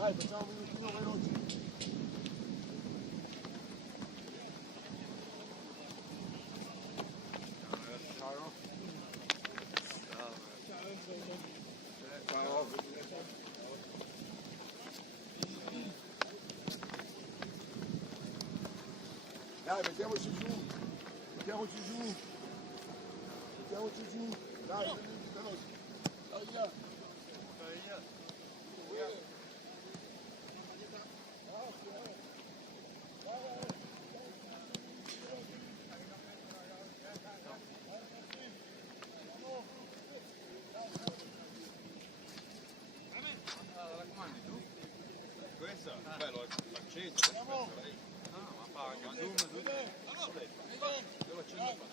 Dai, facciamo un minutino veloce. Dai, mettiamoci giù. Mettiamoci giù. Mettiamoci giù. Dai, veloce. Dai, via. Questo? Beh, l'ho acceso. No, ma paga. Zoom. Allora, io lo accendo.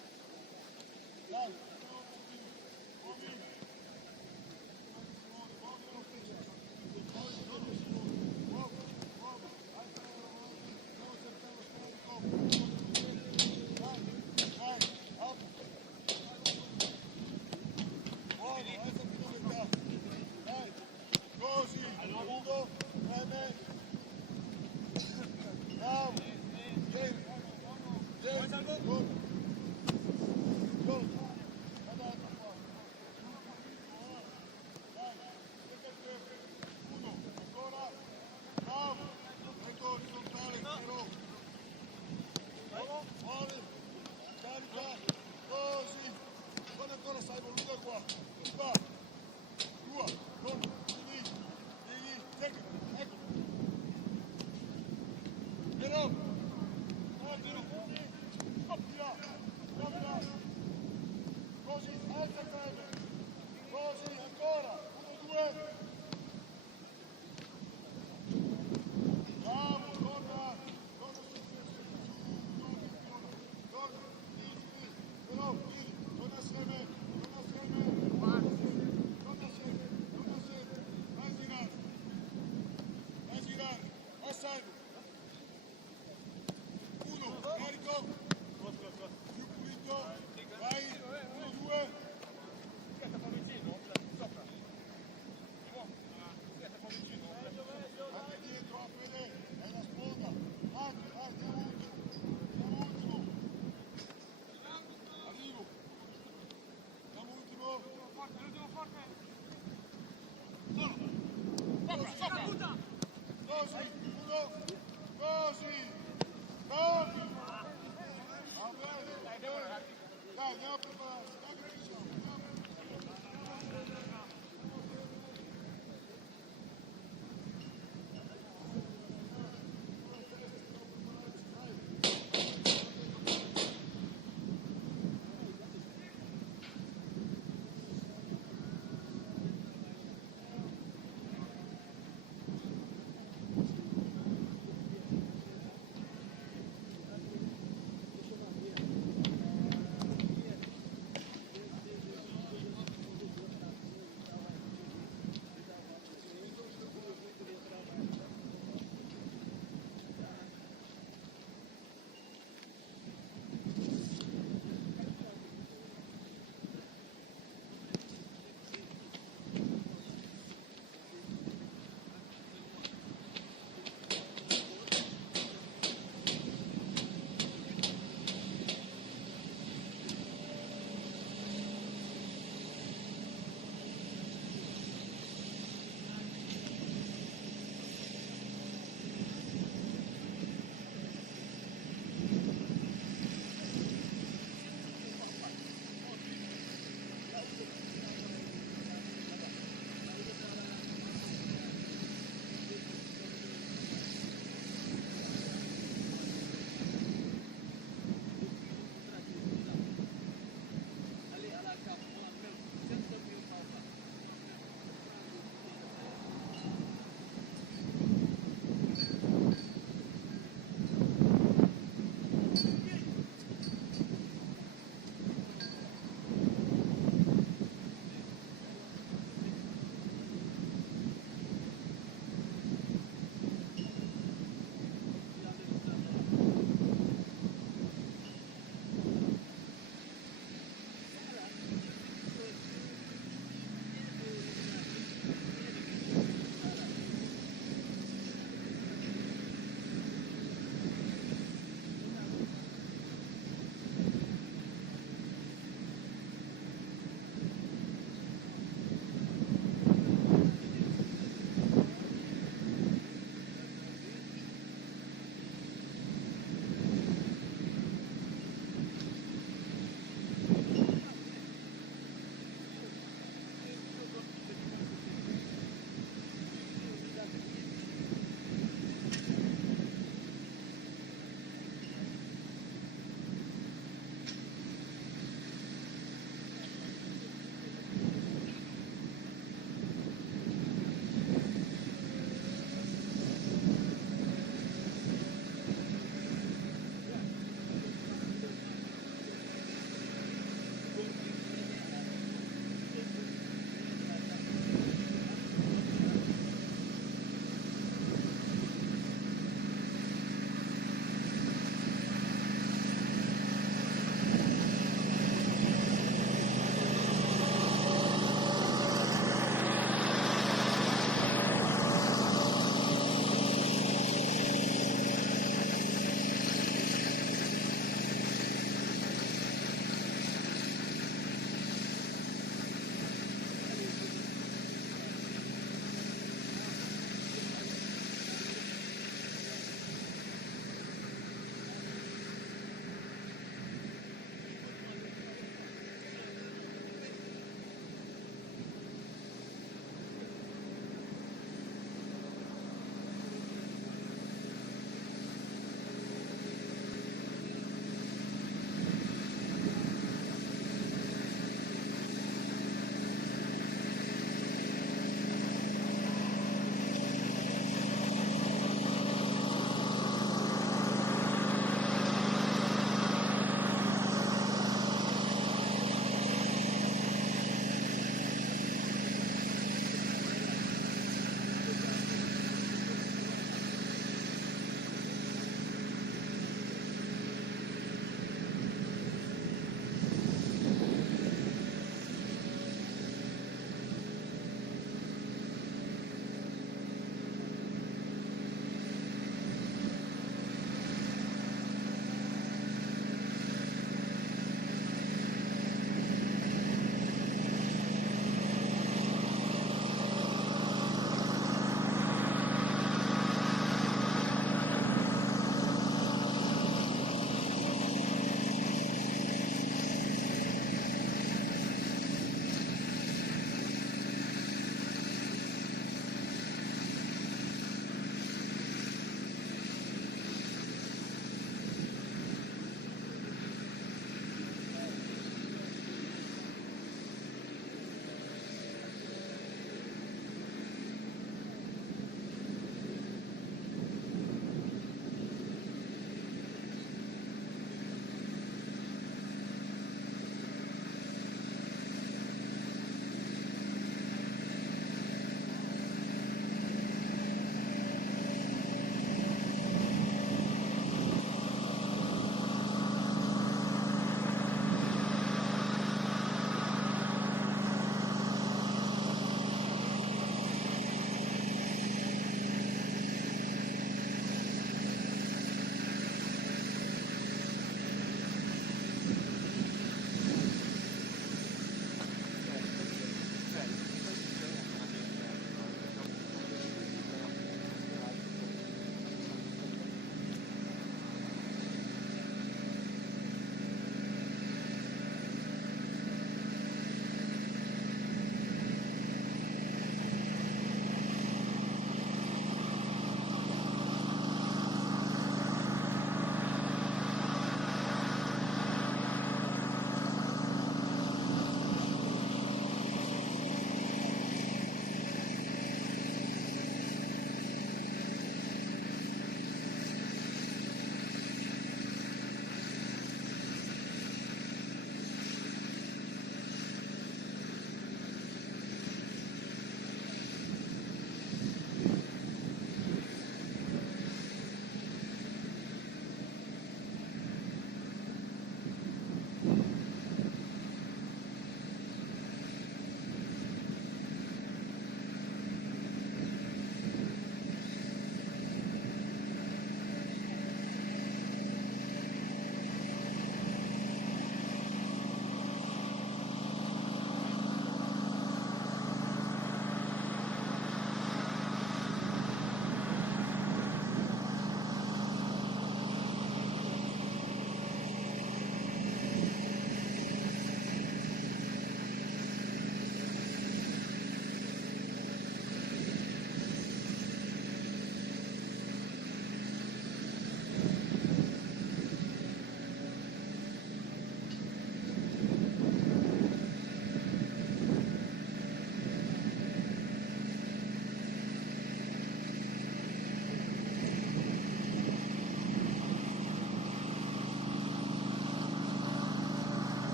Così, uno, preme. Bravo. Vieni. Vieni. Go. Uno, ancora. Bravo. Ecco orizzontale, però. Muove. Carica. Così. Guarda ancora, stai voluta qua. Qua. Due. Con. Ecco. Però.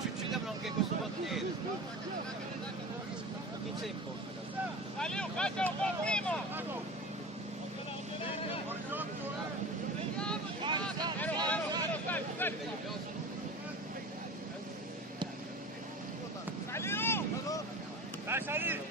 Ci uccidiamo anche questo portiere. Chi c'è in porta? Aliu, caccia un po' prima! Dai, salì!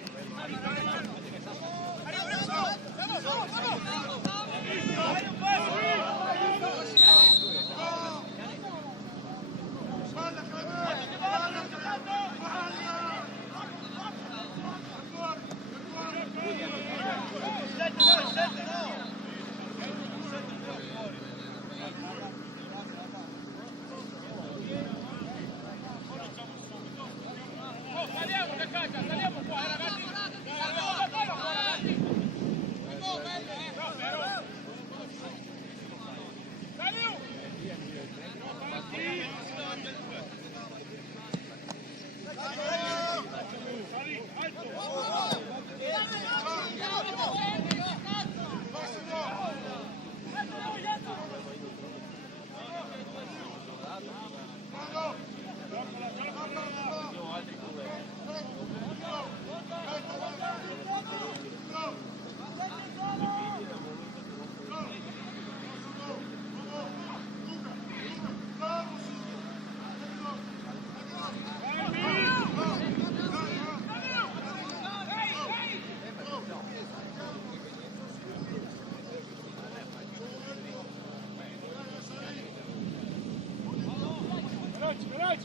Saliamo da casa, saliamo qua, ragazzi!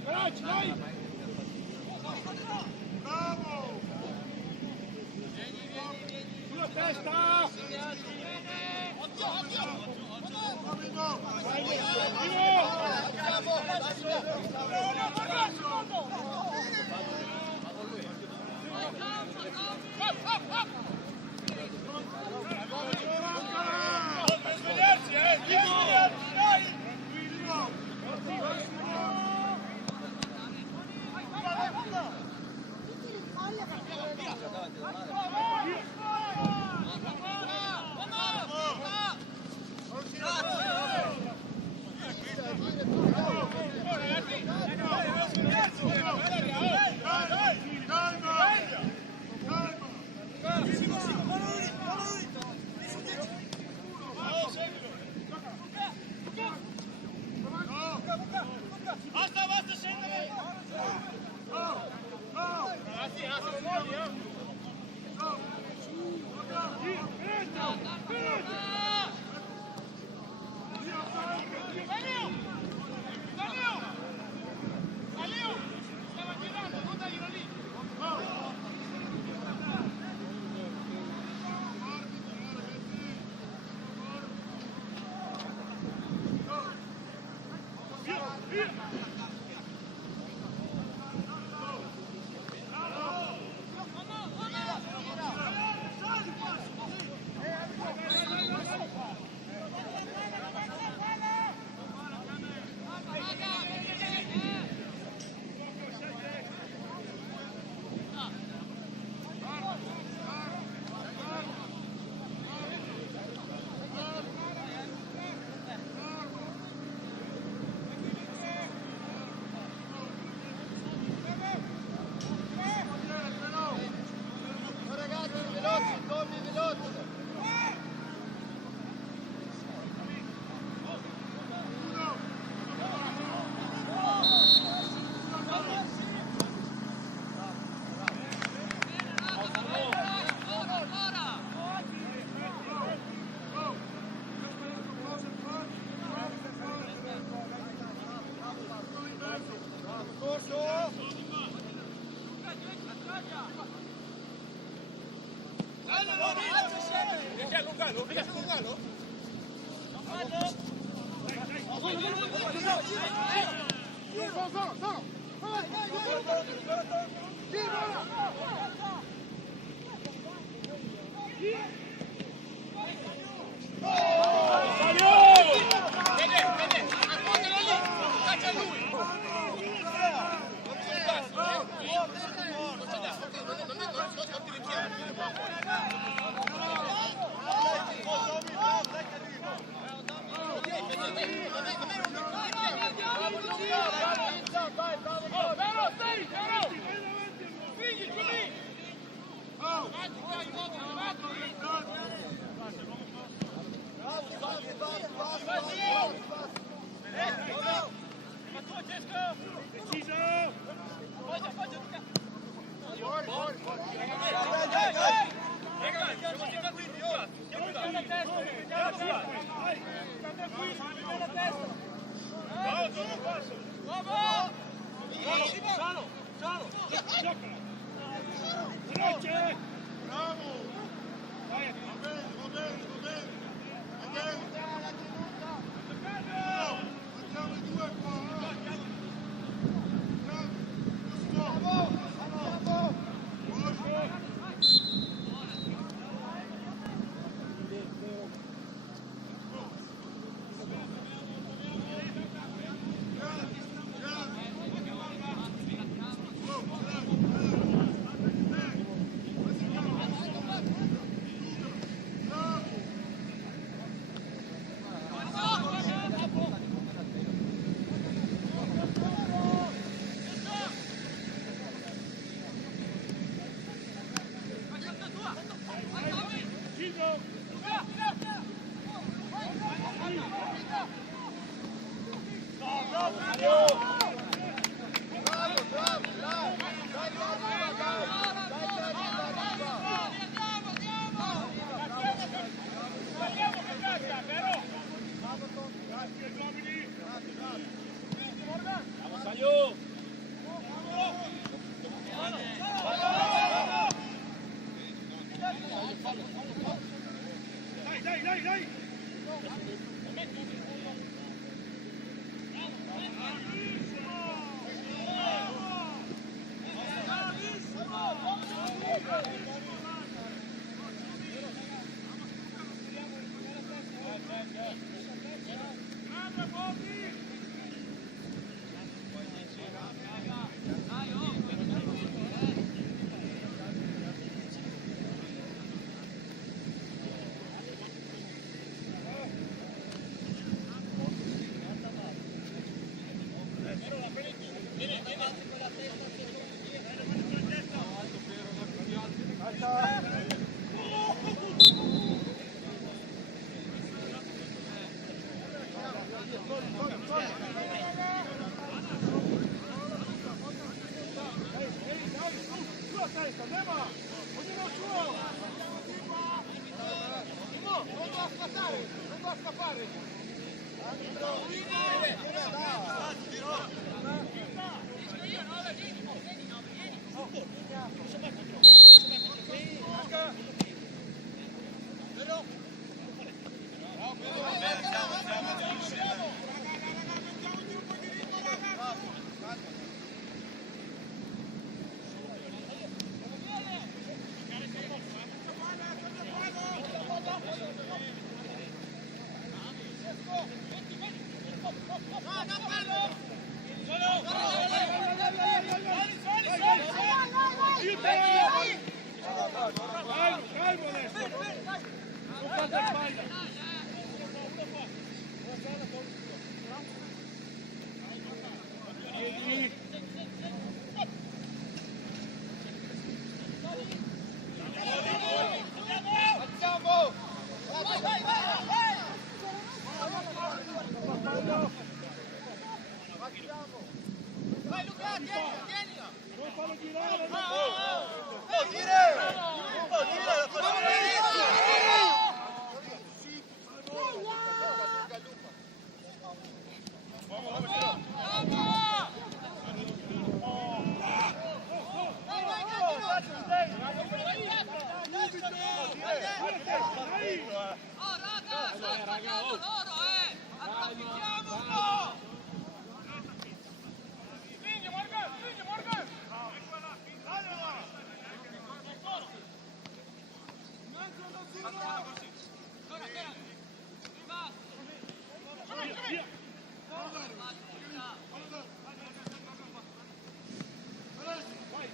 Veloce, dai! Bravo! Sulla testa!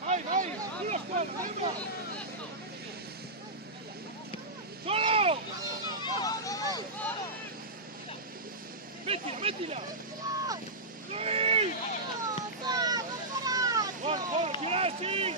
Vai, vai, sulla squadra, andiamo! Solo! Mettila, mettila! Sì! Buono, buono, girarsi!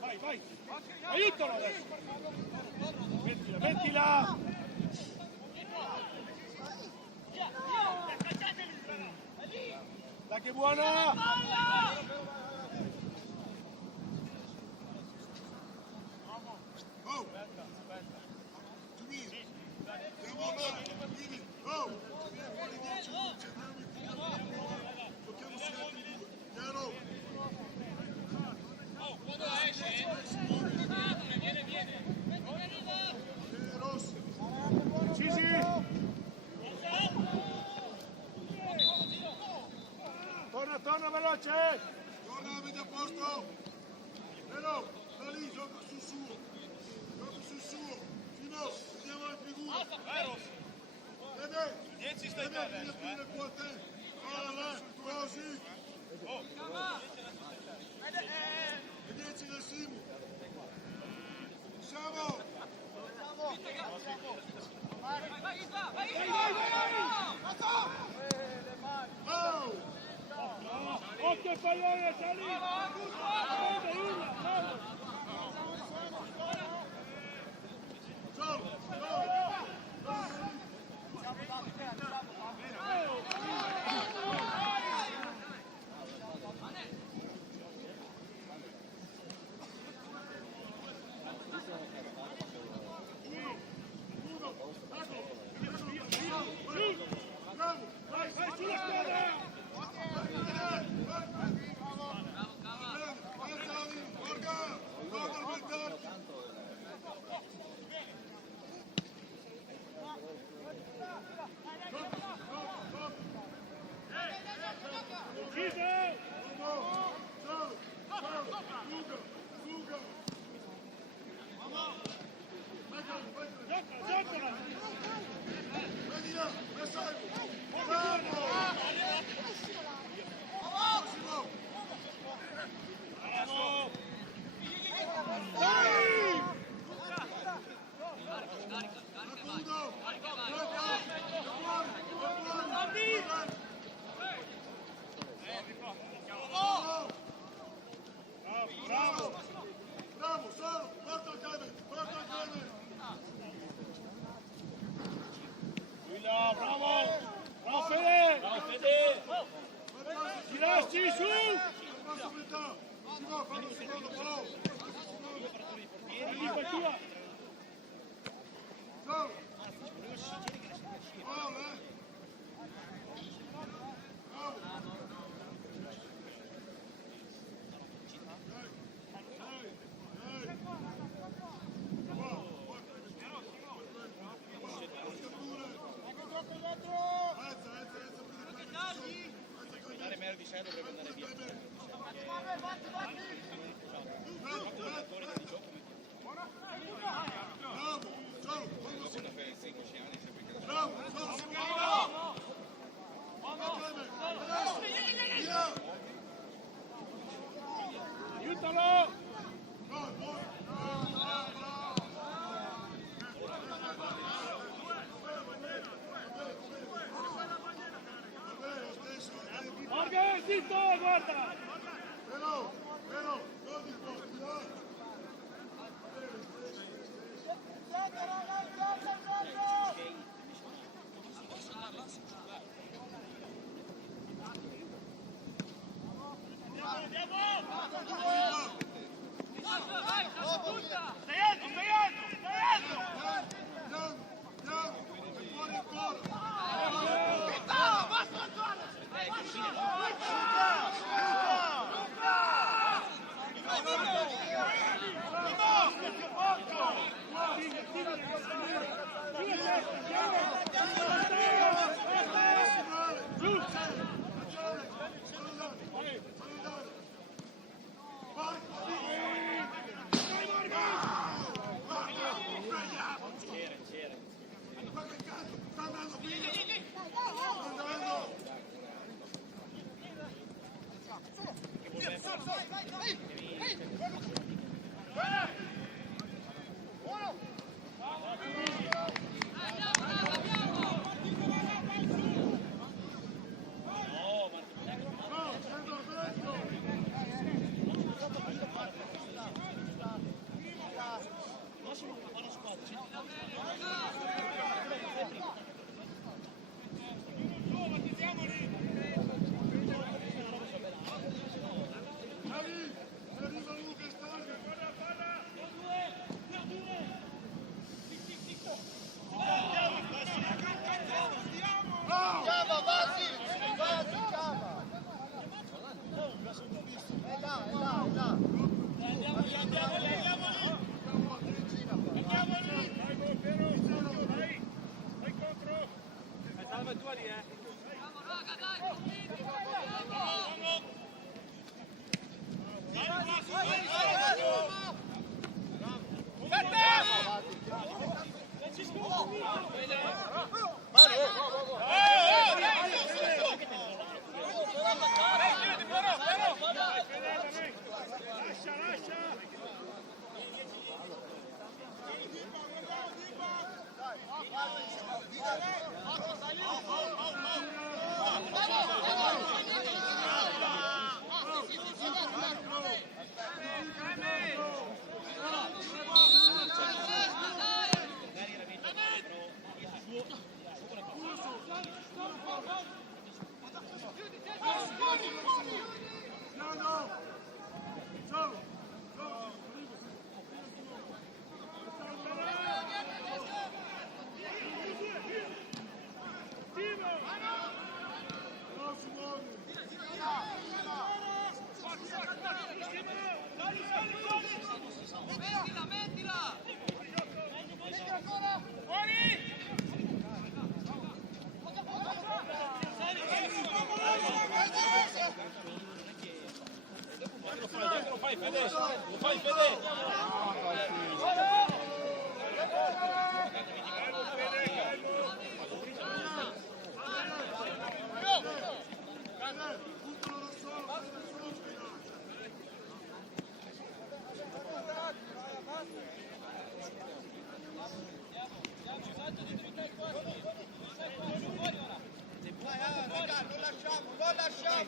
Vai, vai! Aiutalo adesso! Mettila, mettila! Dai che buona! Torna veloce! Torna, avete a posto! Però, da lì, gioca sul suo! Gioca sul suo! Fino, vediamo la figura! Vede! 10 stai bene! Vede qua a te! Voilà, così! E 10 da Simo! Siamo! Oh! Occhio al pallone, salì! fammi un secondo, Paolo. Enrico è tua. Ciao. Paolo, Bravo. Andare meglio di sé dovrebbe andare via. Bravo, ciao. Dopo una per 5 anni sempre che Bravo, ciao. Aiutalo. Morgan, zitto, guarda. Però, non di qua,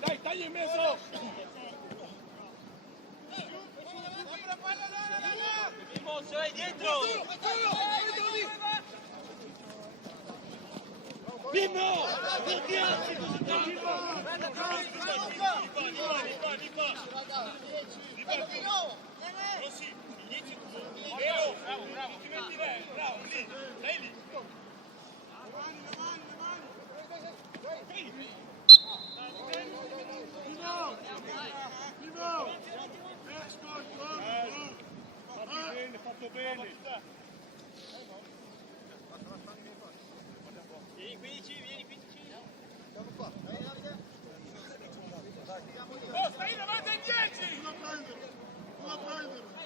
Dai, tagli in mezzo! Sei dietro! Bimbo! Non ti alzi così tanto! Di Così, inizi tu. Bravo, bravo, ti metti lei, bravo, lì, stai lì. Fatto bene. Vieni 15, vieni 15. Oh, stai davanti ai 10! Non prendere!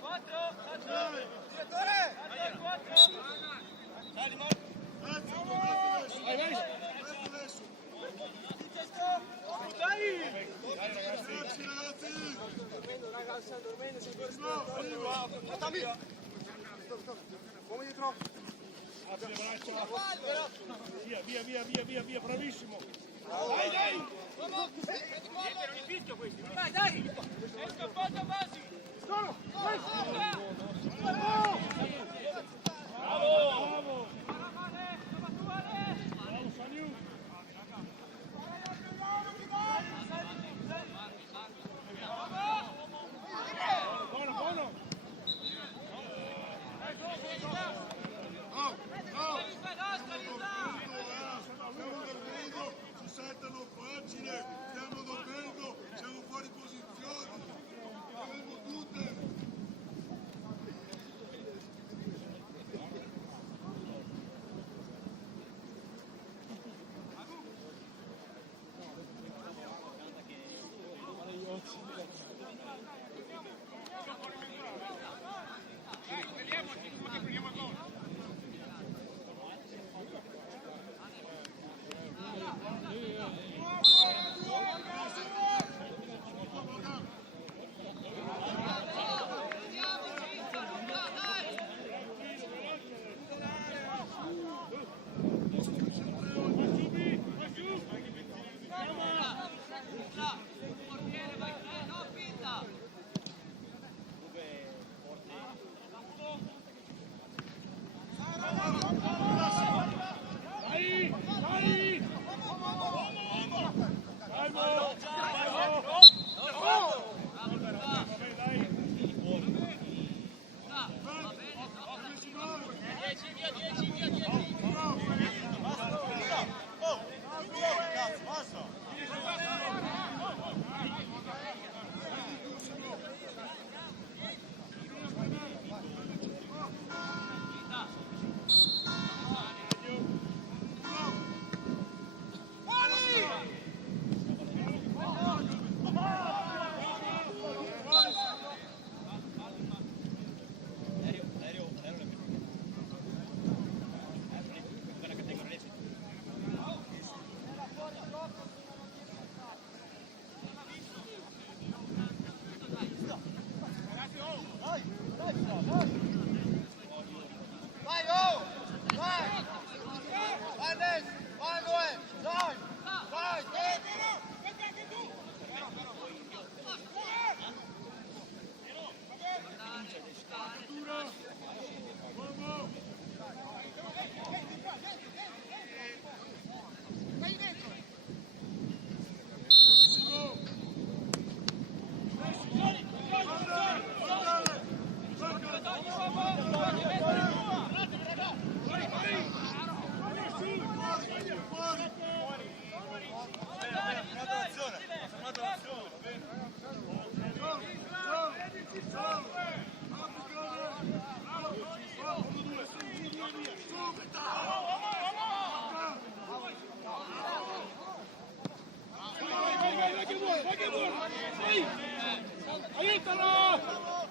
4, Direttore! 4. Dai, Mo. Vai, vai! Adesso! Dai! Grazie ragazzi! Come dietro? Apri le braccia. Via, bravissimo. Dai, dai! Non li fischio questi. Vai, dai! È scappato a basi. Bravo! Bravo, Saniu! Buono! Stiamo dormendo, ci saltano facile, stiamo dormendo, siamo fuori posizione, faremo tutte.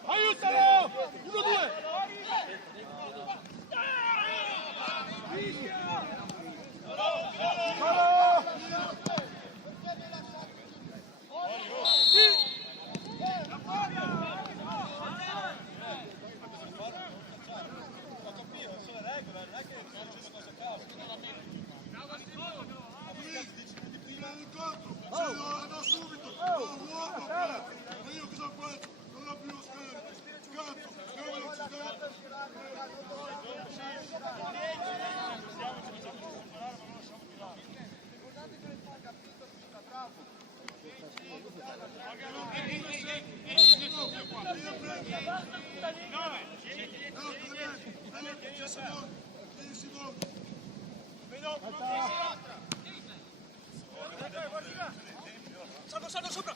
Aiutalo! 1-2! Andò subito! Uomo, cazzo! Ma io cosa faccio? Non ho più lo scarico! Cazzo! Che velocità! Salvo sopra!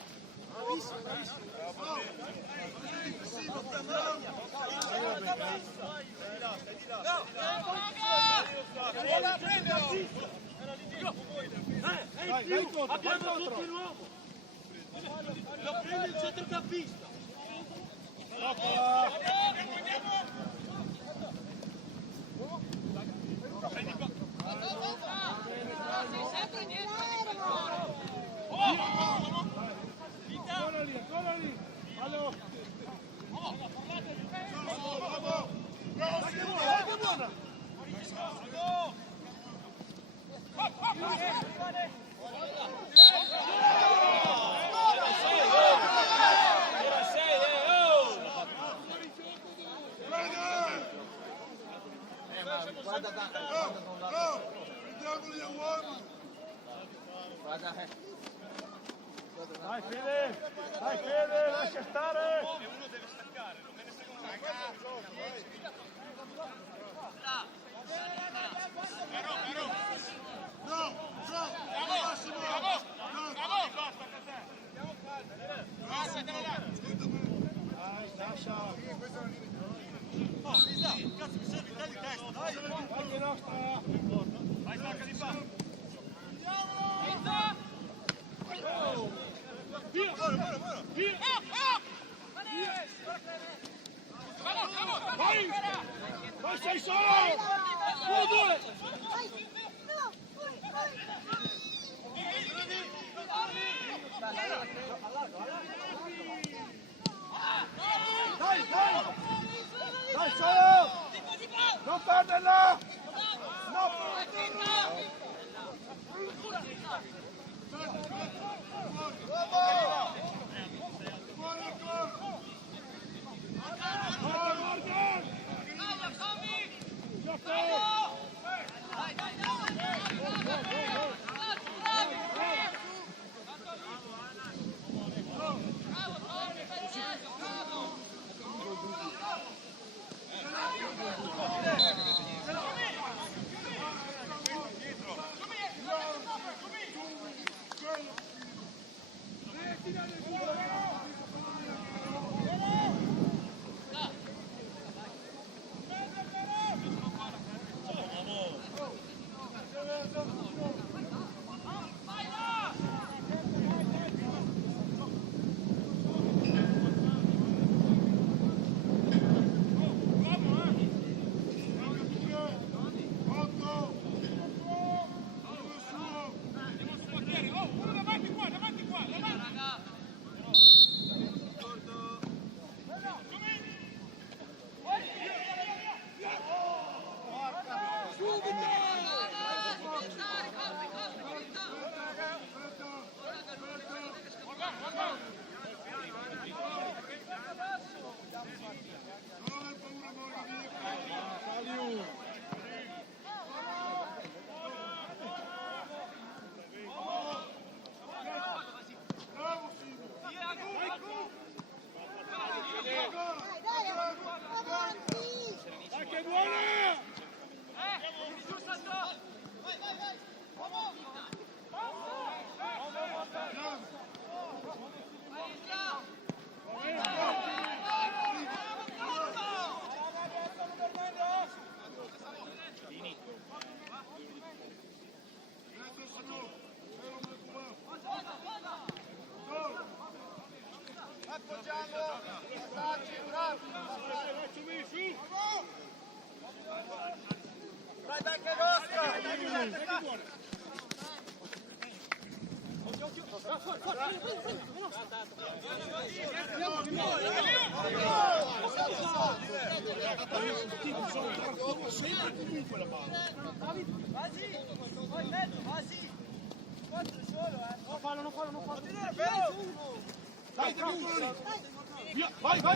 Abbiamo tutti un uomo! Lo prende il centrocampista! Ancora lì! Allora! Dai Fede, lascia stare! Uno deve staccare, non me ne secondo Cazzo mi serve, dai di testa, dai! Dai nostra! Vai, stacca di fa! Vai! Vai, sei solo! 1-2! Dai, dai! Dai, solo! Non perderla! No!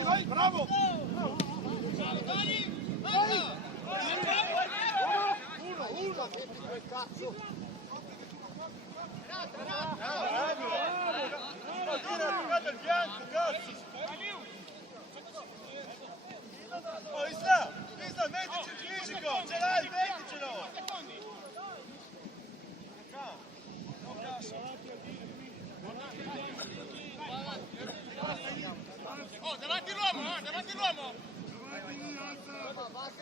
Vai, bravo! Tira il bianco, cazzo! l'uomo! Davanti lì, alza! Vas-y!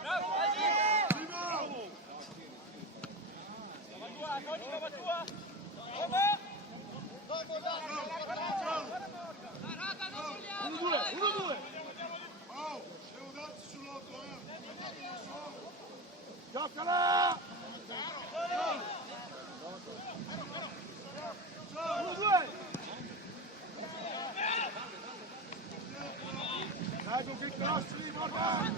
Bravo, vas-y! Fino! Va tua! Bravo! 1-2. Oh, devo darci sull'8, Giocala! 1-2. Dai, con che cross lì, Morgan!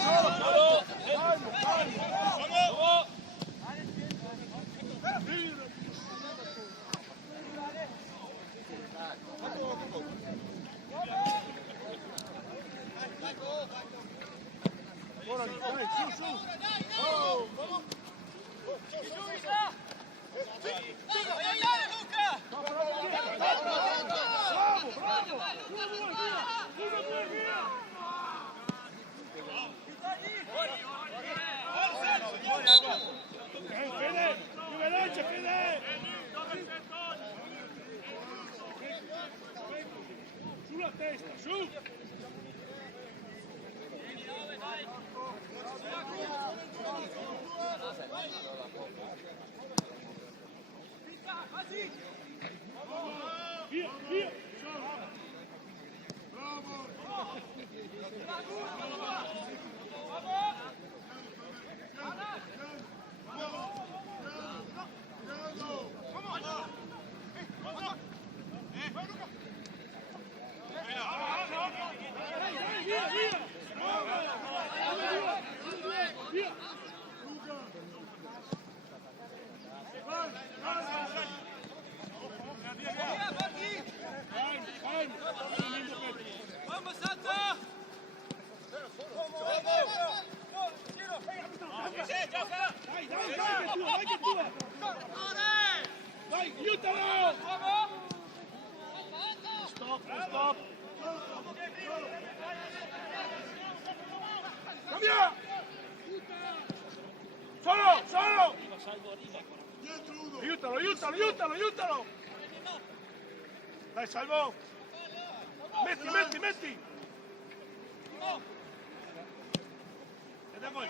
Solo! Calmo! Ora, dai, su! Oh! Bravo! 1-2, via! Fede! Più veloce, Fede! Sulla testa, su! Via! Bravo! Via! Vamos, Santa! Dai che tua! Dai, aiutalo! Stop! Cambia! Solo! Dietro uno! Aiutalo! Dai, Salvo! Metti! Ed è voi!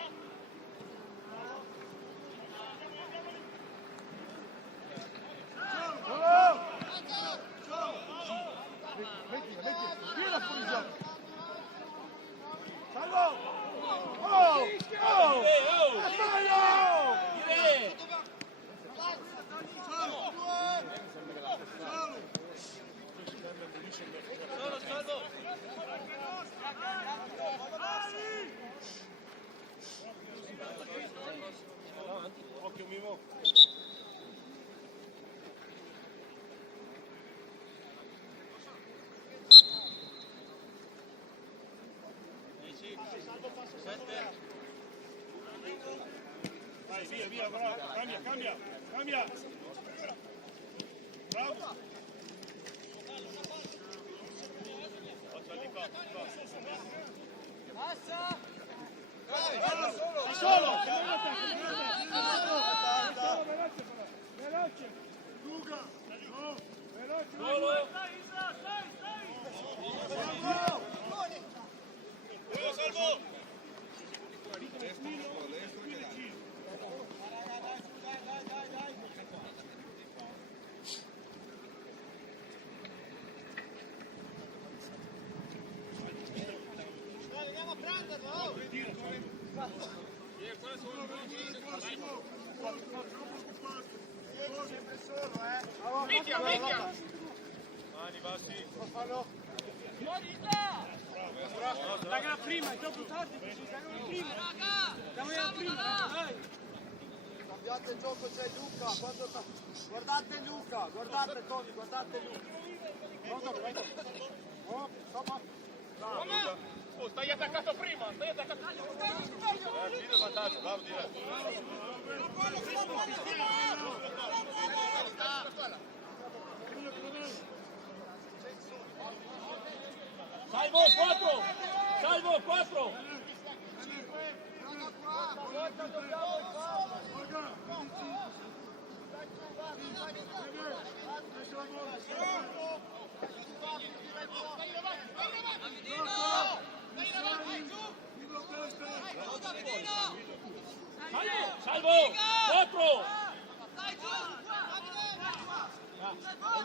Metti! Tira fuori gioco! Salvo! Oh! Sbaglio! Occhio Mimo! Vai, via, bravo! Cambia! Bravo! Solo! Veloce! Luca! No! Veloce! Salvo! Andiamo a prenderlo! Sempre solo, Picchia! Mani bassi. Raga, prima, è troppo tardi, siamo prima! Dai! Cambiate il gioco, c'è Luca, guardate Tony, guardate Luca. Oh, stai attaccato prima! Fino vantaggio, bravo diretto. Salvo 4!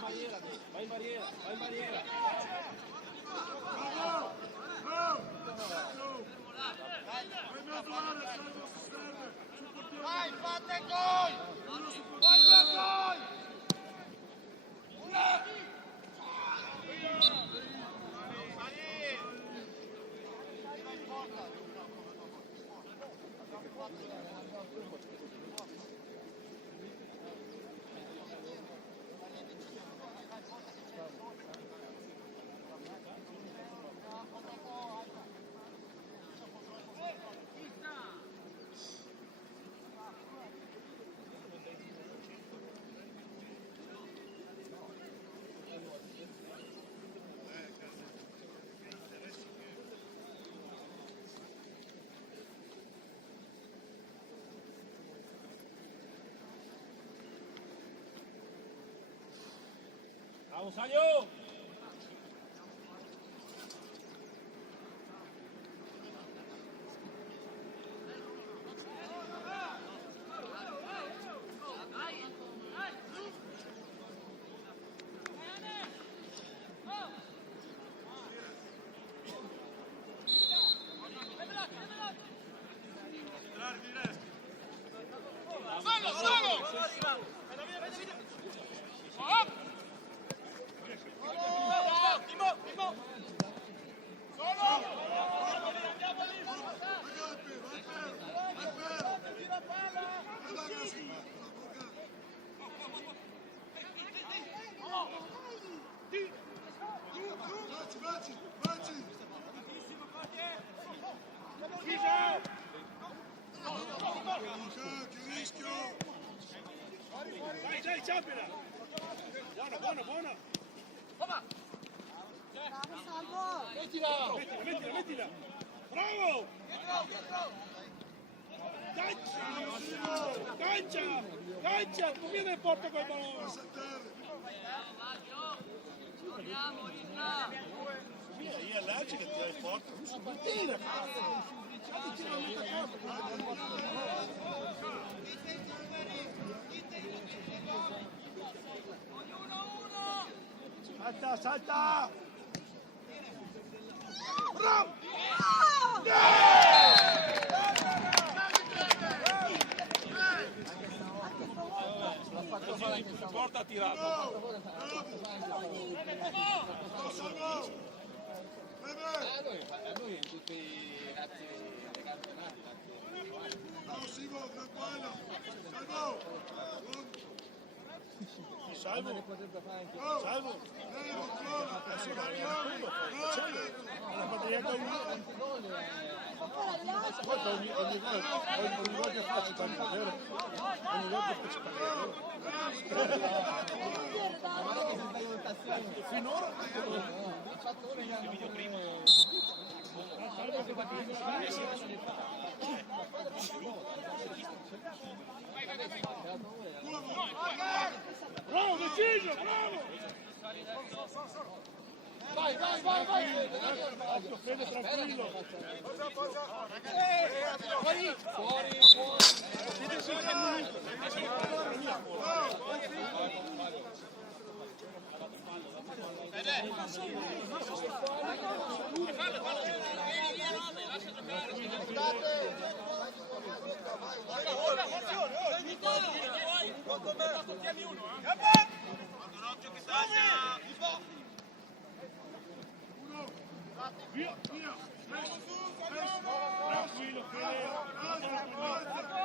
barriera, vai in barriera, vai in barriera. Bravo! Bravo! Vai in mezzo all'area, Salvo, si serve! Vai, fate gol! Voglio gol! Vamos, Año. Dai, ciampela! Buona, buona! Bravo Salvo! Mettila! Bravo! Caccia! Non viene in porta quel pallone! Io all'Aci che tira in porta! Tira! Salta! Bravo! Il porta ha tirato. Noi in tutti i ragazzi dei campionati. Bravo Simo, gran palla! Salvo! Ne potrebbe fare anche Salvo! Lei controlla! La batteria da uno. Poi ogni volta faccio partire. Ogni volta faccio partire. Finora il fattore che hanno prima. Bravo, deciso, bravo! Vai! Fede tranquillo! Fuori! Via! Tranquillo, Fede!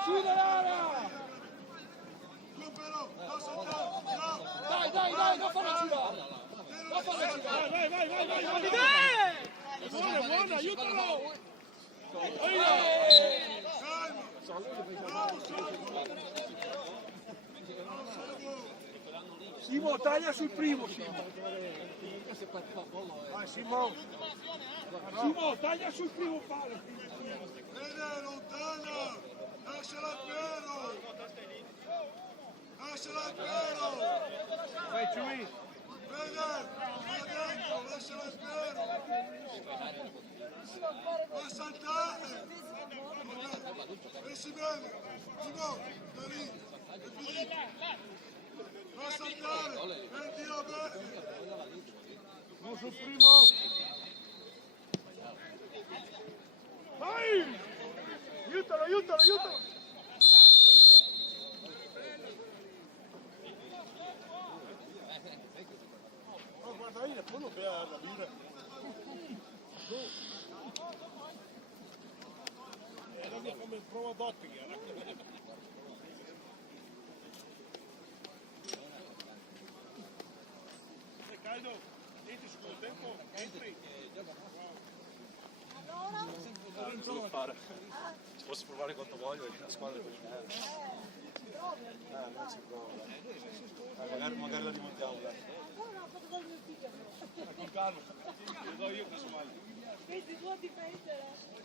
Chiude l'area! Dai, non farlo girare! Non farlo girare! Vai! Buona, aiutalo! Simo, taglia sul primo, Simo! Vai, Simo! Simo, taglia sul primo palo! Vede, lontana! Lasciala al pieno! Lasciala al pieno! Vai, Ciui! Vede, va dentro, lasciala al pieno! Va a saltare! Messi bene! Simo, da lì! Va a saltare! Mettila bene! sul primo! Vai! Aiutalo, aiutalo, aiutalo! Oh, guarda, io poi non vedo la birra. Era come il prova doping. Caldo, entri secondo tempo, entri. Non so fare. Ci posso provare quanto voglio, è una squadra così. Non si prova. Magari la rimontiamo. Con calma, lo do io questo male. Vedi, può difendere.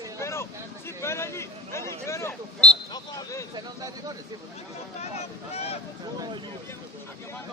Sì, però è lì, però. Se non dai rigore, sì, vuol dire che ha chiamato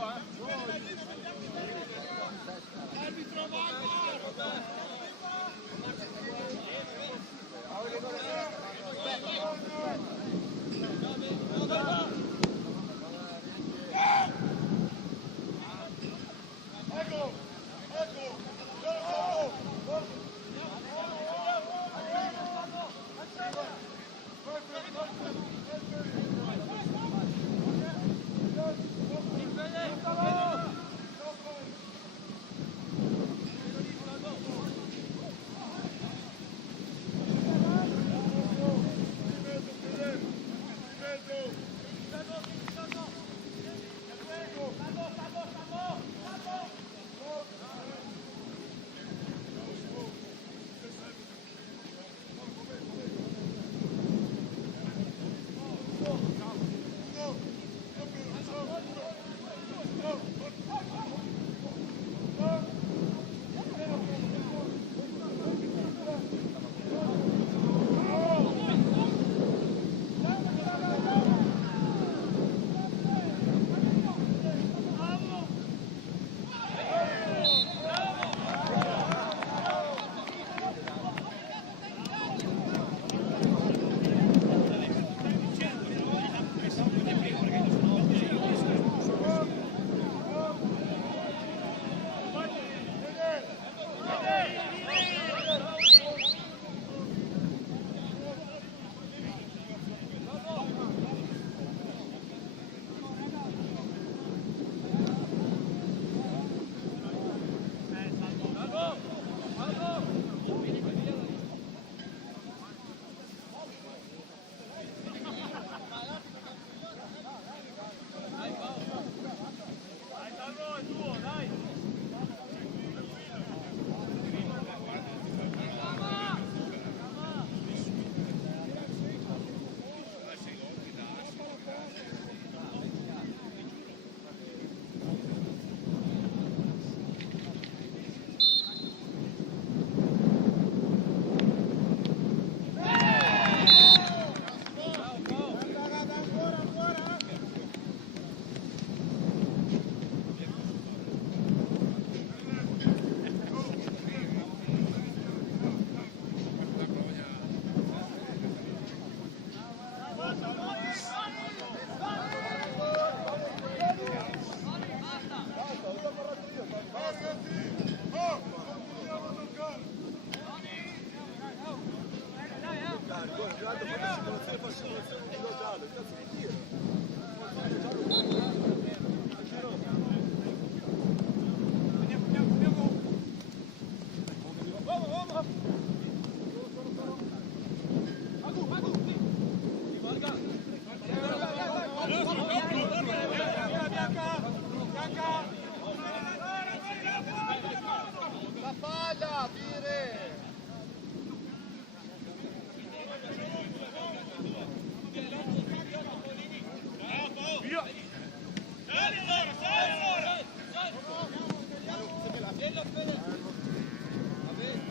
la palla, Pire!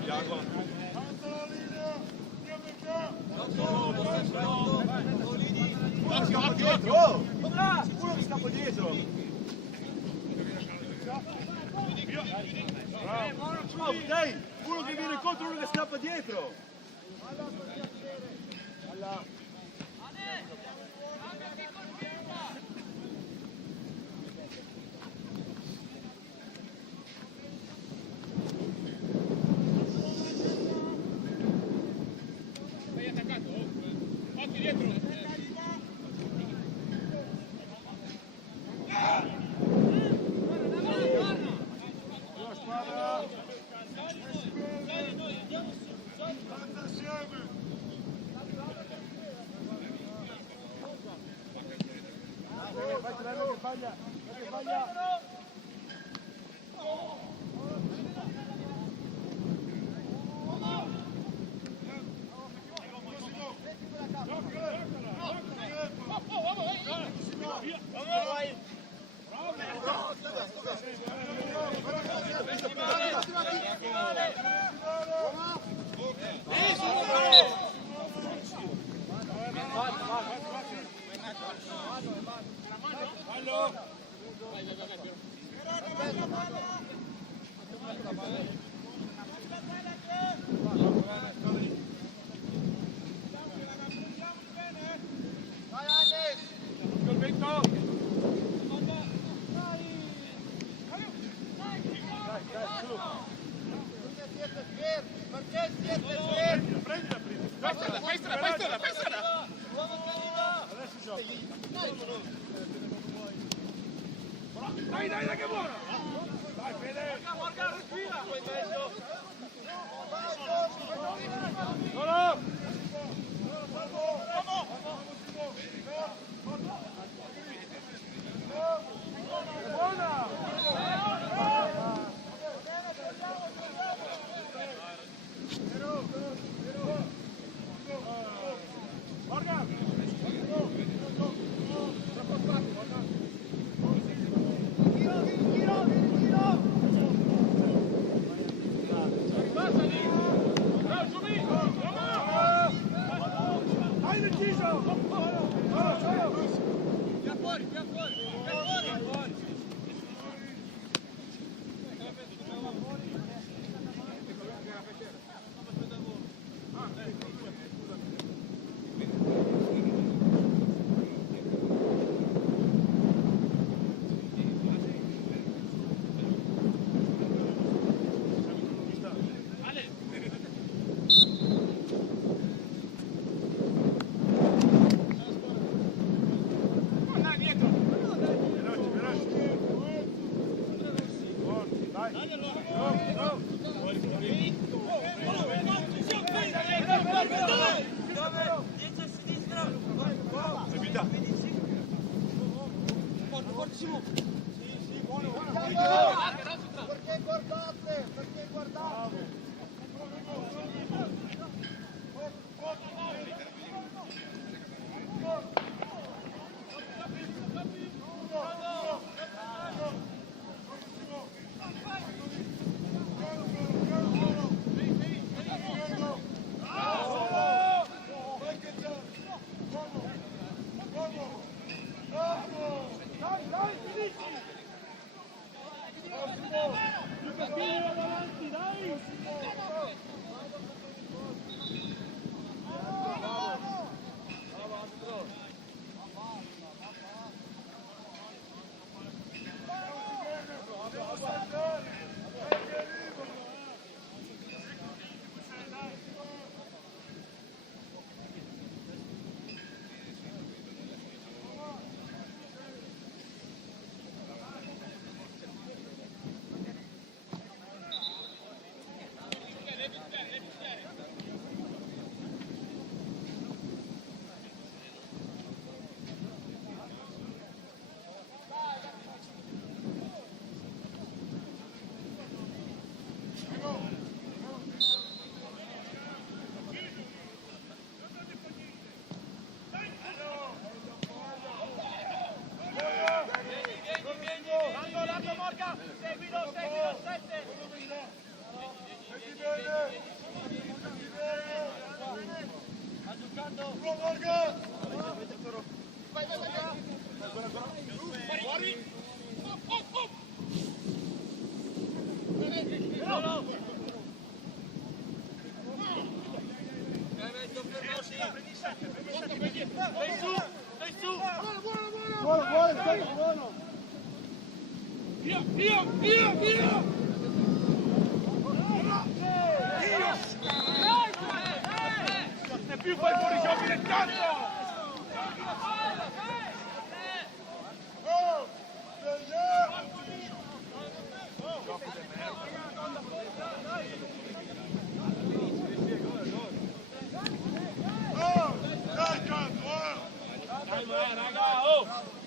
Alza la linea, andiamo qua. Scappa dietro! Oh! Sicuro che scappa dietro! Oh, dai! Uno che viene contro, uno che scappa dietro! Stai attaccato? Fatti dietro! State assieme. Bravo! Dai, che buono! Dai, Fede! Morgan, respira! Perché guardate? Perché guardate?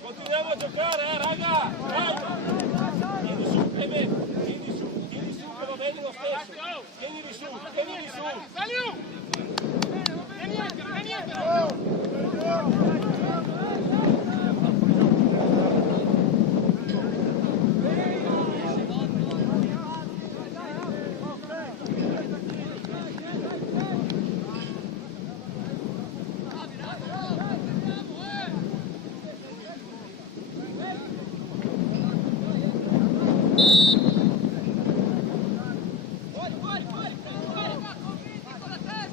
Continuiamo a giocare, raga! Vieni su, Clemente, vieni su, che va bene lo stesso. Vieni su. Fuori, con la testa!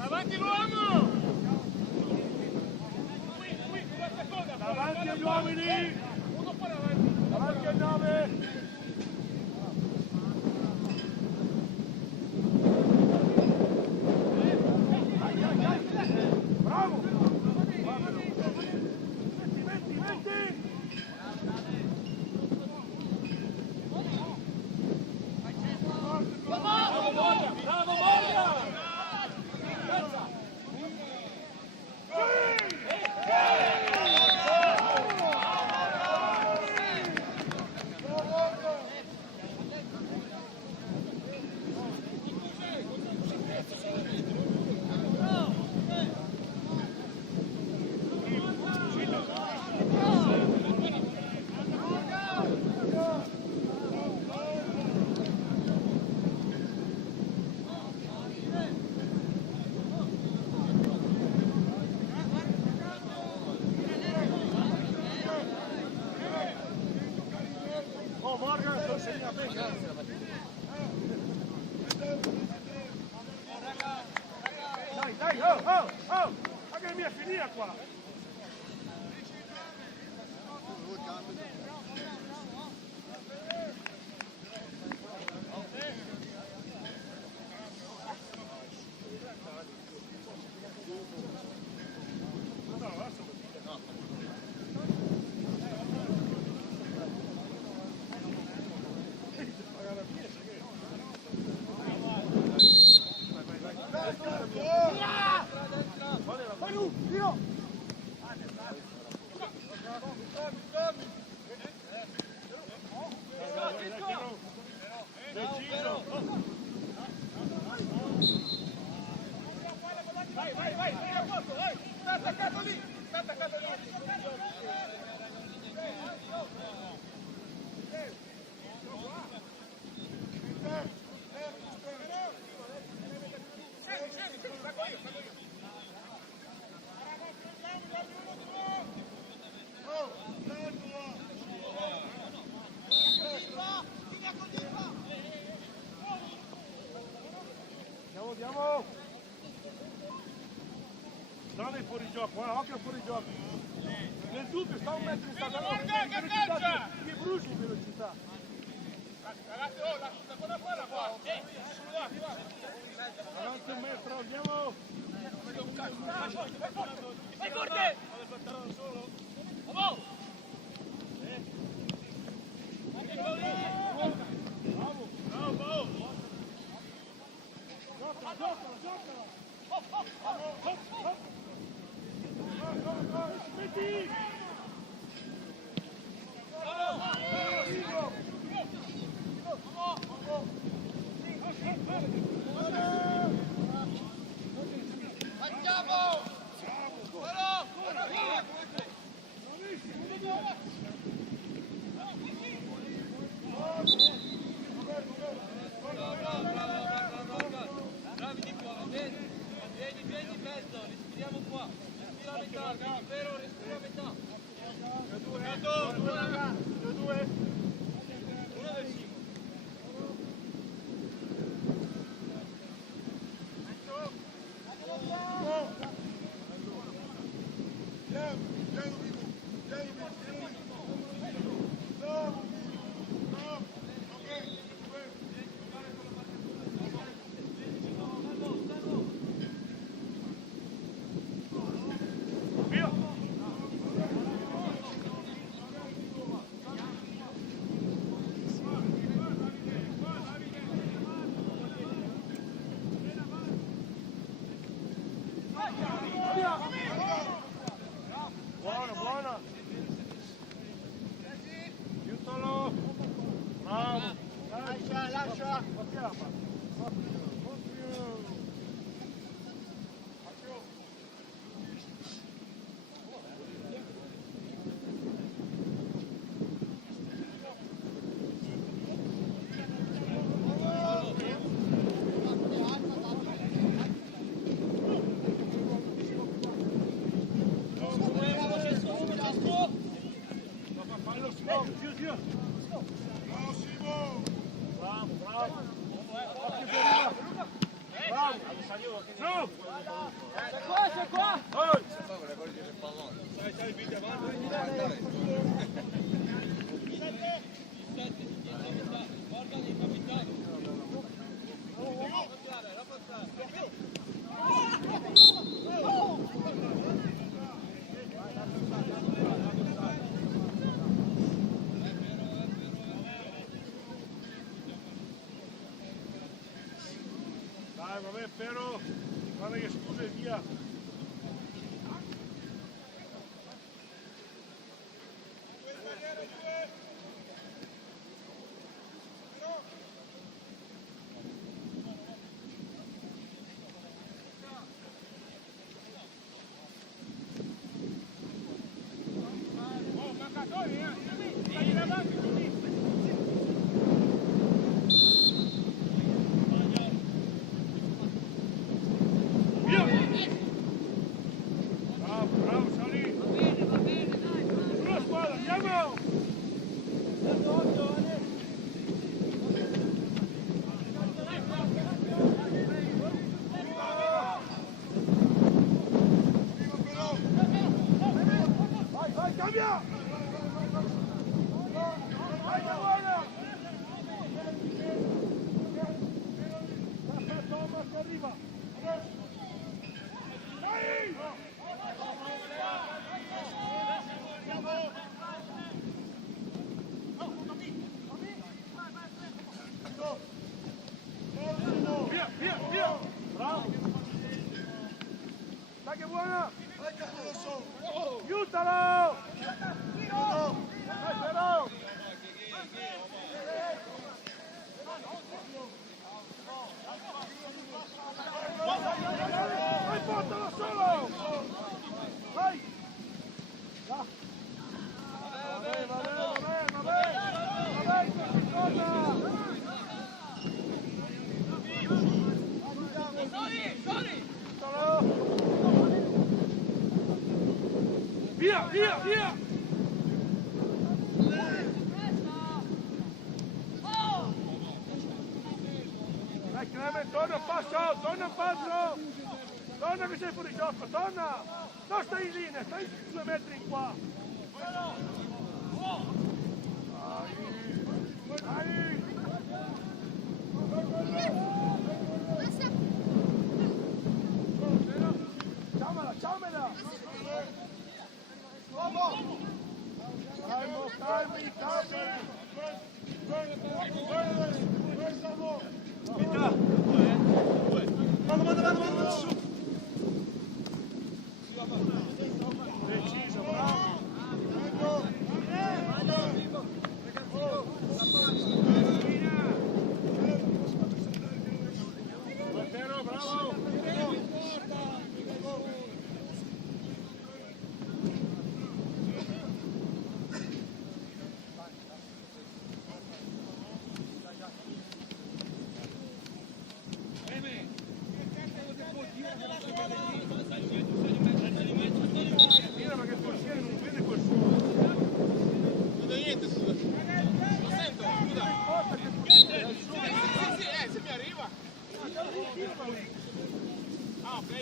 Avanti l'uomo! Davanti agli uomini! Uno per avanti! Davanti al 9! Bravo! Metti! Bravo Morgan! Dai, oh! Ma che mia finita qua! Vai, a posto, vai! Sta attaccato lì! Andiamo! Dove è fuori gioco, occhio al fuori gioco! Nel dubbio sta un metro in stata velocità, ti bruci in velocità! Ragazzi, la buona palla qua! Avanti un metro, andiamo! Vai forte! Bravo! Vieni in mezzo, respiriamo qua. Respira a metà, vero? Respira a metà. Due. Uno del Simo. Buona! Aiutalo! Bravo! Lascia! Dai, vabbè, però, guarda che scusa e via. Via! Dai Clement, torna un passo! Torna che sei fuori gioco, torna! Non stai in linea, stai 2 metri in qua! Dai! Ciamela! Calmi! Vado su! Preciso, bravo! Bravo! Mira, ma che il portiere non vede quel suono. Non vedo niente, scusa. Lo sento, scusa. Sì, se mi arriva. Ah, ok.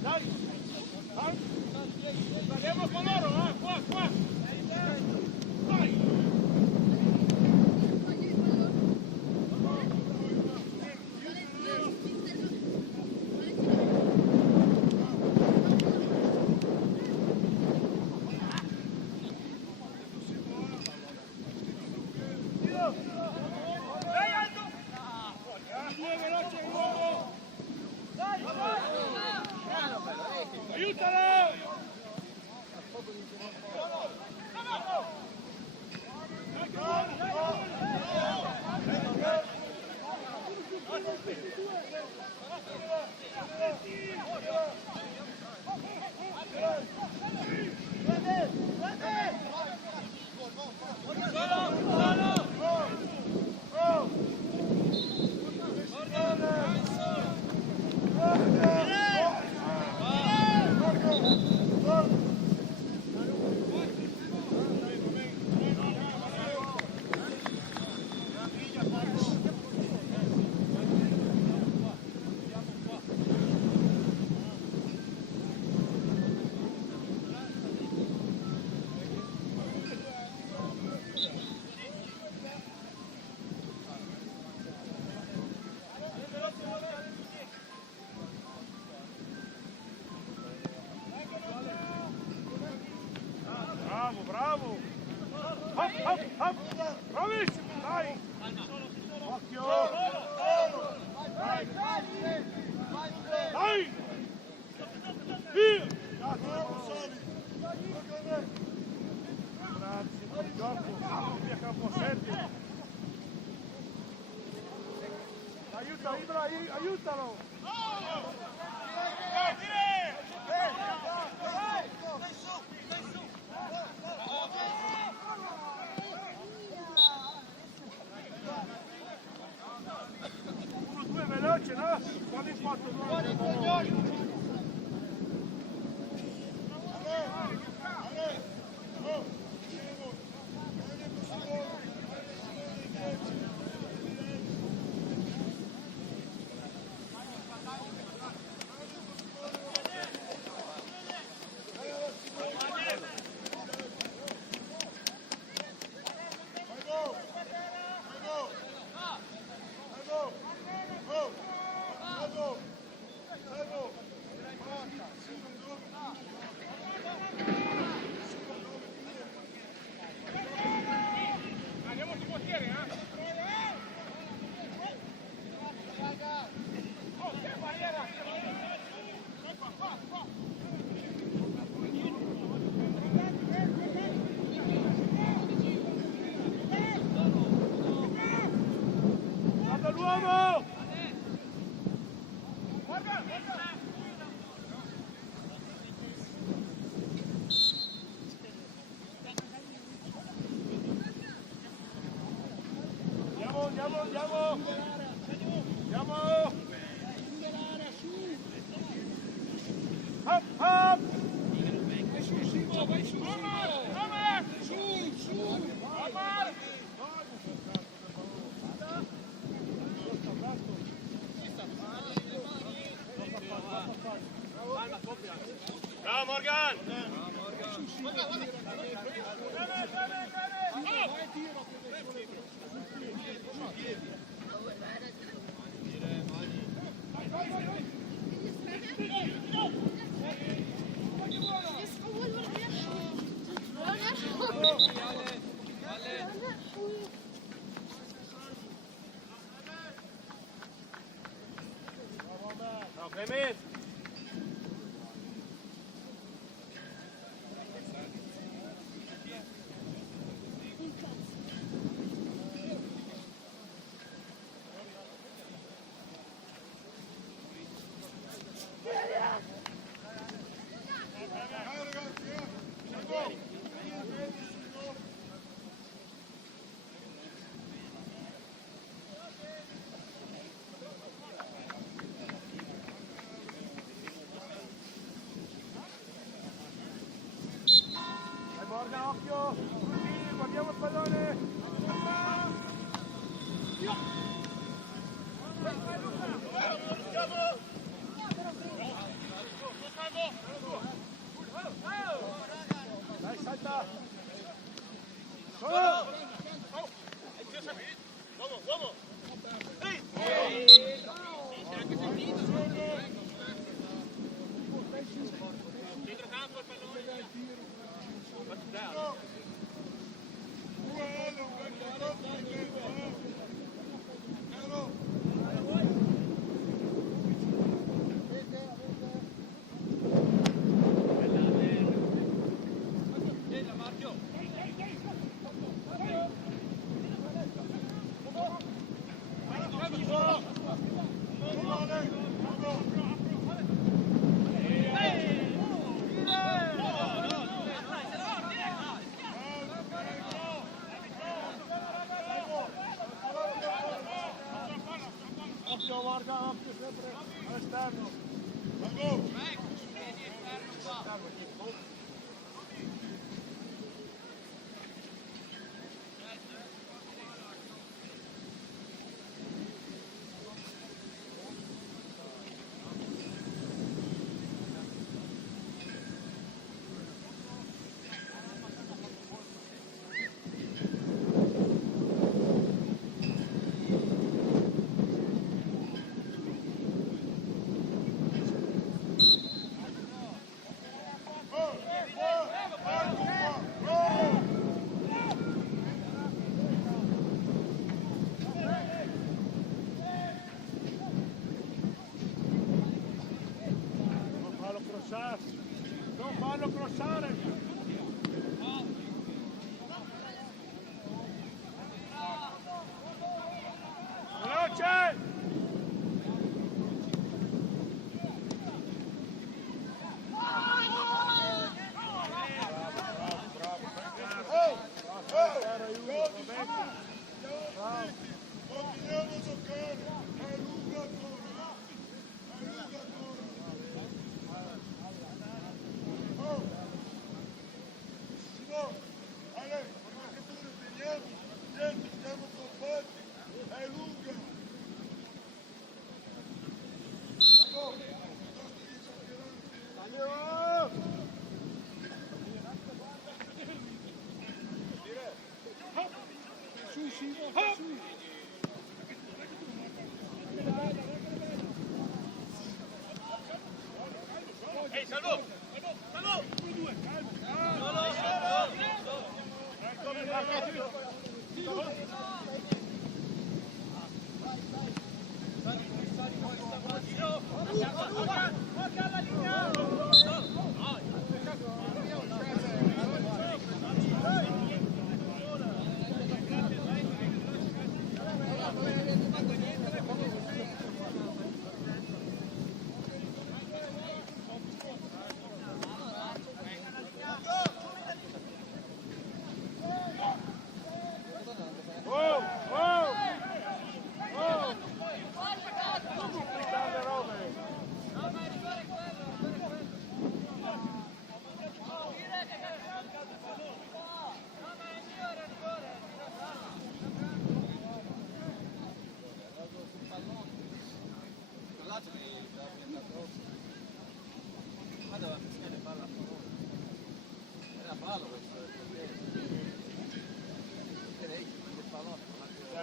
Dai! Andiamo con loro, qua! Vai! Bravissimo, dai! Occhio! Dai! Dai! Via! Grazie, buon gioco! Via Camposetti! Aiuta, Ibra, aiutalo! Uno, due veloce, no? Quando in fatto due. L'uomo! Andiamo! Up, up! Vai su, Simo, vai su! Su! Bravo Morgan! No, Clement! Morgan, occhio! Così, guardiamo il pallone! Dai, salta! Solo! Uomo! Centrocampo il pallone! Guarda, occhio sempre all'esterno. crossarsi. Non farlo crossare. Veloce! Continuiamo a giocare, è lunga ancora, è lunga ancora. Oh, Simo, Ale, ma che tu ne teniamo, niente, stiamo compatti, è lunga. Oh, andiamo! Su, Simo, su!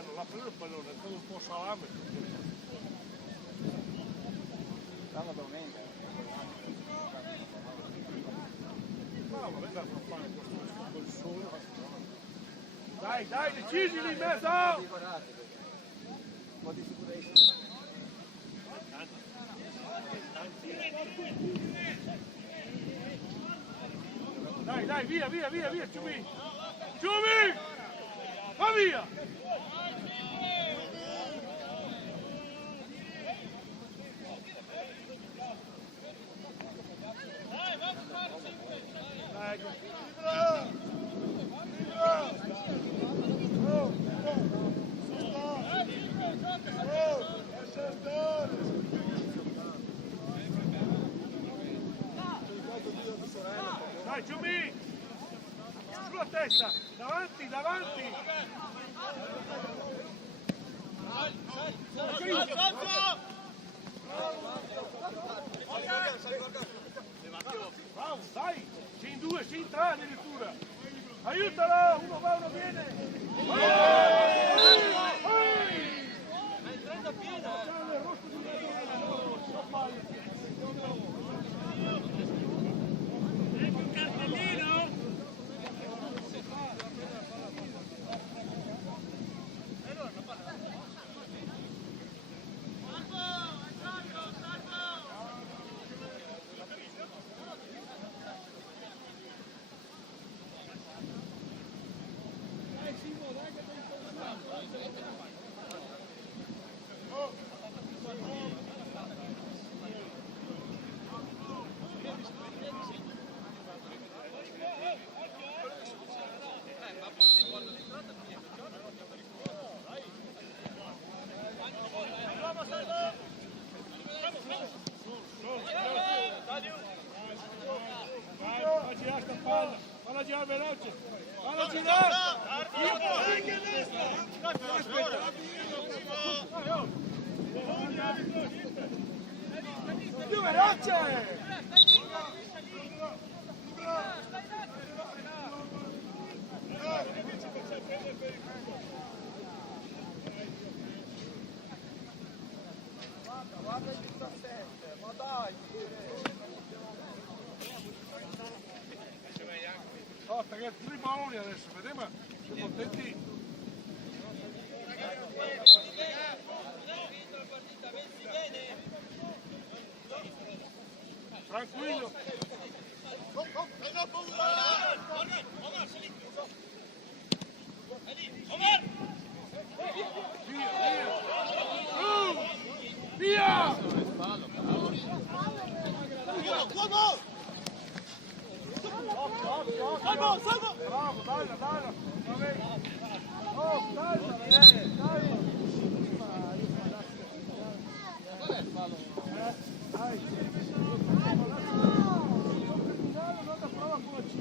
Non l'ha preso il pallone, è stato un po' salame. Brava domenica. Ma non è da fare col sole. Dai, dai, decisili in mezzo! Ricordate perché un po' di sicurezza. Dai, dai, via, via, via, via, Ciumi! Ciumi! Va via! Dai, Ciumi! Sulla testa! Davanti, davanti! Bravo, dai! Sei in due, sei in tre addirittura! Aiutalo! Uno va, uno viene! Vai, girare sta palla, falla girare veloce, falla girare! Più veloce! Guarda il 17, ma dai! Aspetta che tre palloni adesso, vediamo, siamo attenti. Tranquillo. Via! Bravo, dalla, dalla. Va bene. Oh, dalla, dai. Dai. Non da prova con la C.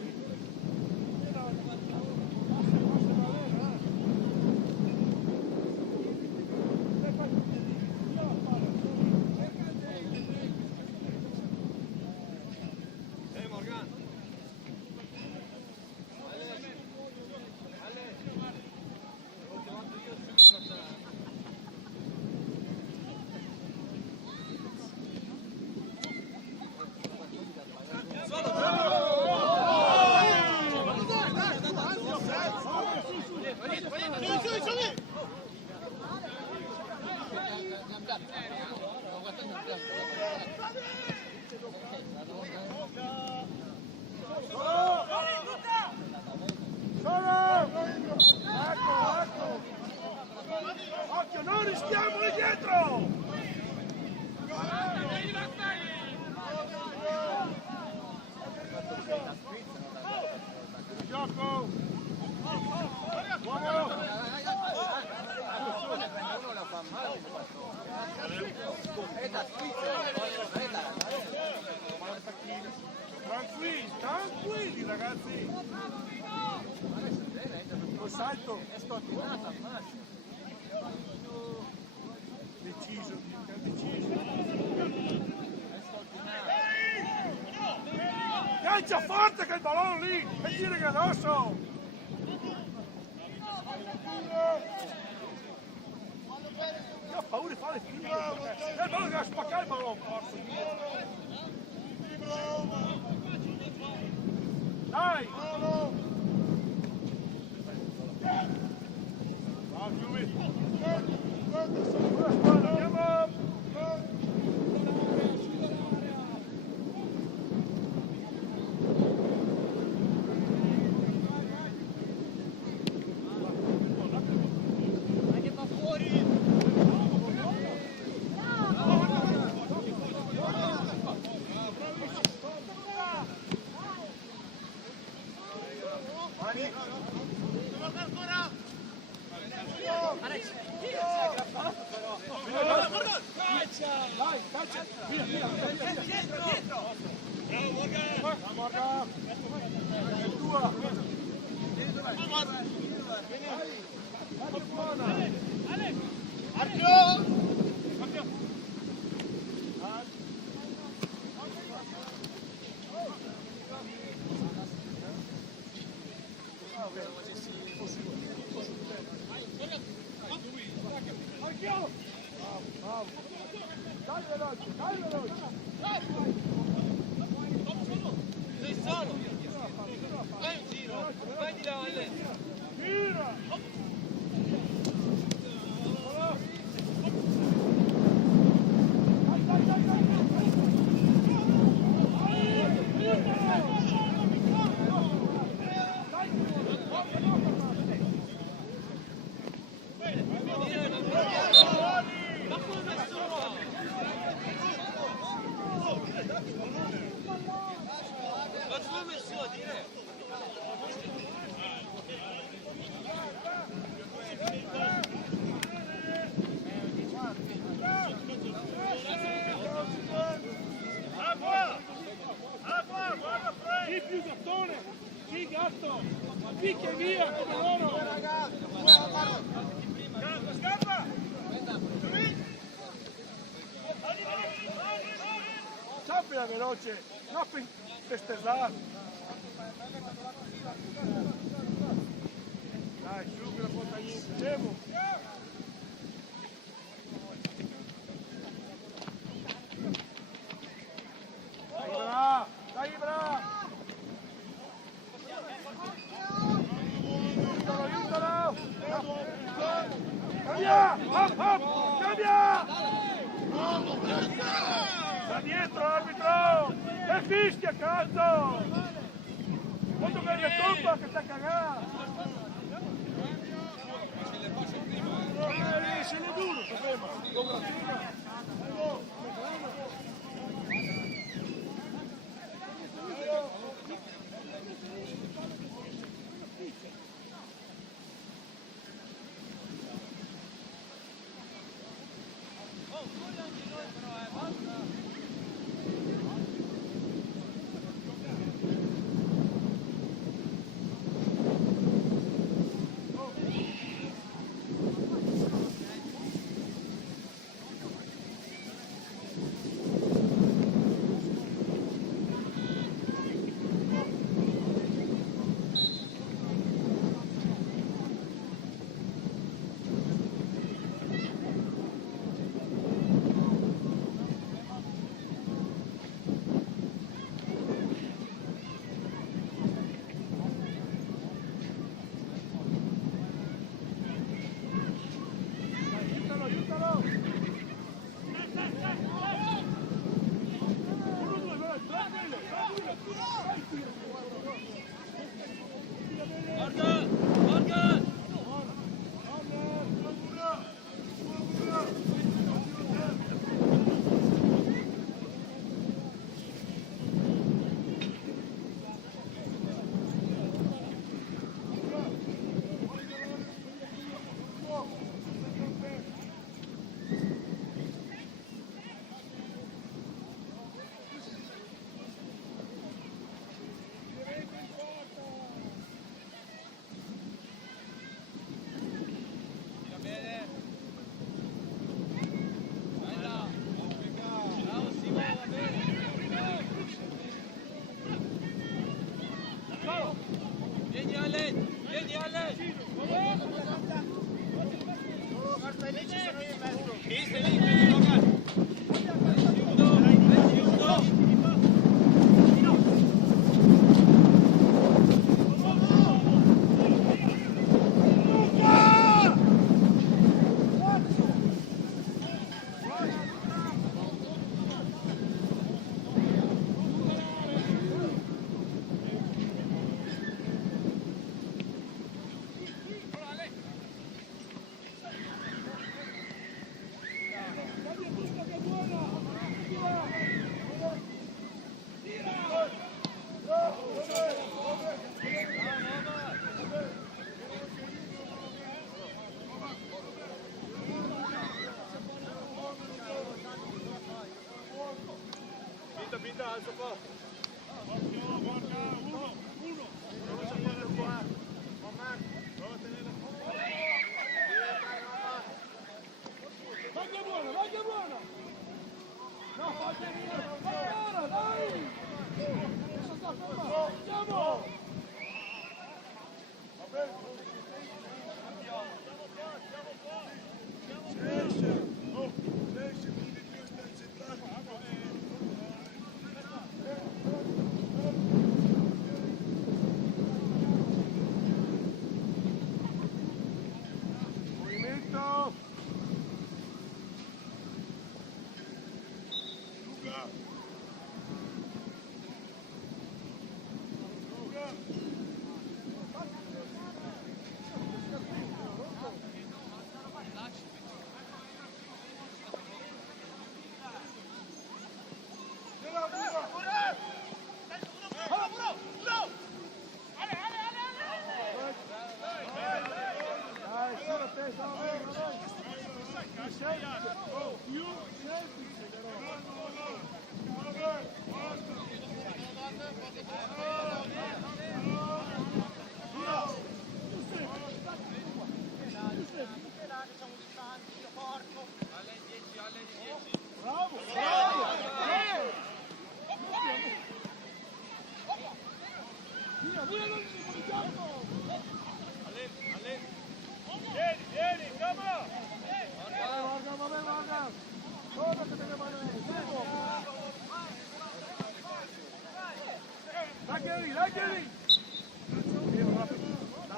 Occhio, non rischiamoli dietro! Gioco! Uno la fa male, è da Tranquilli ragazzi! Col salto! è stortinata al massimo. Deciso. Lancia forte che il pallone lì! E gira che addosso! Io ho paura di fare il tiro! E il pallone deve spaccare il pallone, forza! Dai! Va, Giubi! Buona squadra, andiamo! Dai veloce! Sei solo! Fai un giro! Vai di là, Ale! Gira! Più gattone! Sì, gatto! Picchia via come loro! Scappa! Sappila veloce! Non festezzare! Dai, giù che la porta niente! Devo! Dai, bravo! Aiutalo! Cambia! Hop! Cambia! Da dietro, arbitro! fischia, cazzo! Quando che è colpa che sta cagando! Se ne duro, sapeva!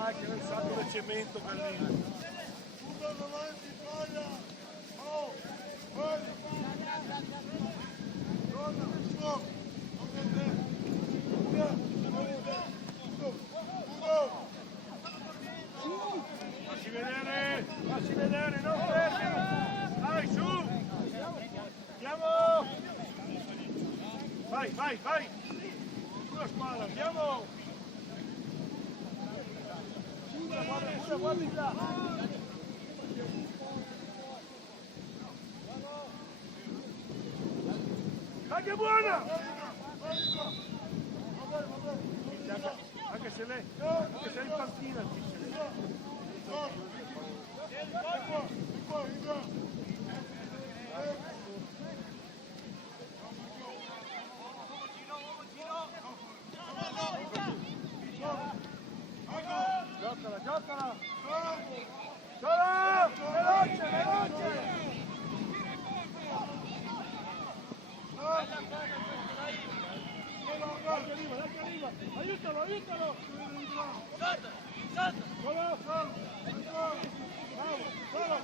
Dai che è il sacco di cemento per lì. Subito avanti, falla! Oh! Torna, stop! Vai, vai, vai! Sulla spalla, andiamo! Guarda di là! Anche buona! Anche se lei è in panchina, giocala, giocala! Sola! Veloce, veloce! Dai che arriva! Aiutalo, aiutalo! Salta! Salta! Bravo! Bravo! Bravo!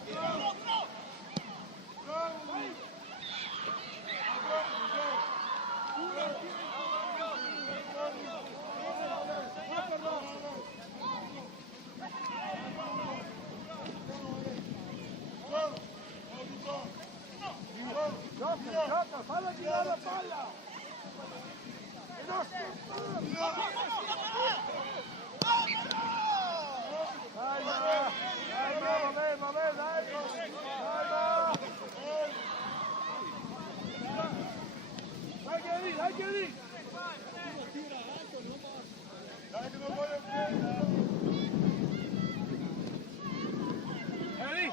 Gioca, falla girare la palla! E non dai, vabbè, dai! Dai che è lì! Dai che non voglio prendere! È lì!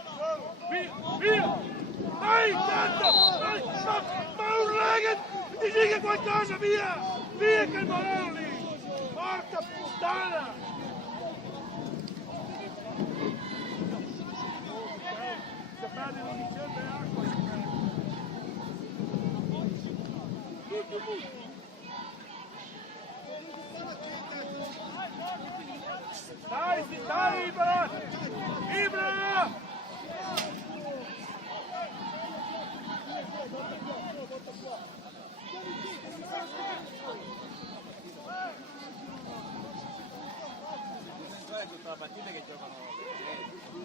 Via! Dai, tanto! Dai, ma un ragazzo! Ti dica qualcosa, via! Via che il balone lì! Porca puttana! Se perdi non mi serve acqua! Dai, dai, Ibra! Ibra! Tutta la partita che giocano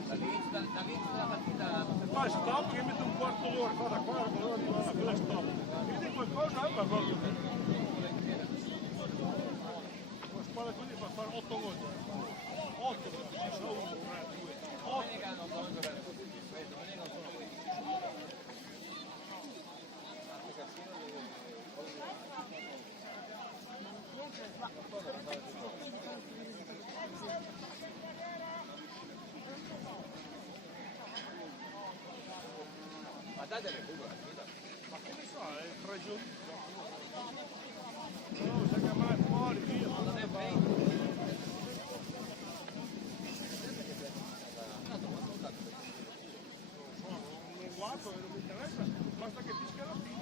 dall'inizio della partita. Fai stop che mette un quarto d'ora, fa da qua, allora arriva alla quella stop. Vedi qualcosa? Ma proprio. Una squadra così fa fare 8 gol. 8 gol, 1, 3, 2. Domenica non devono giocare così, domenica non sono così. Ma date recupero, Ma che ne so, è 3 giorni. No, sai che mai fuori, via. non è bene. Non guardo e non mi interessa, basta che fischia la fine.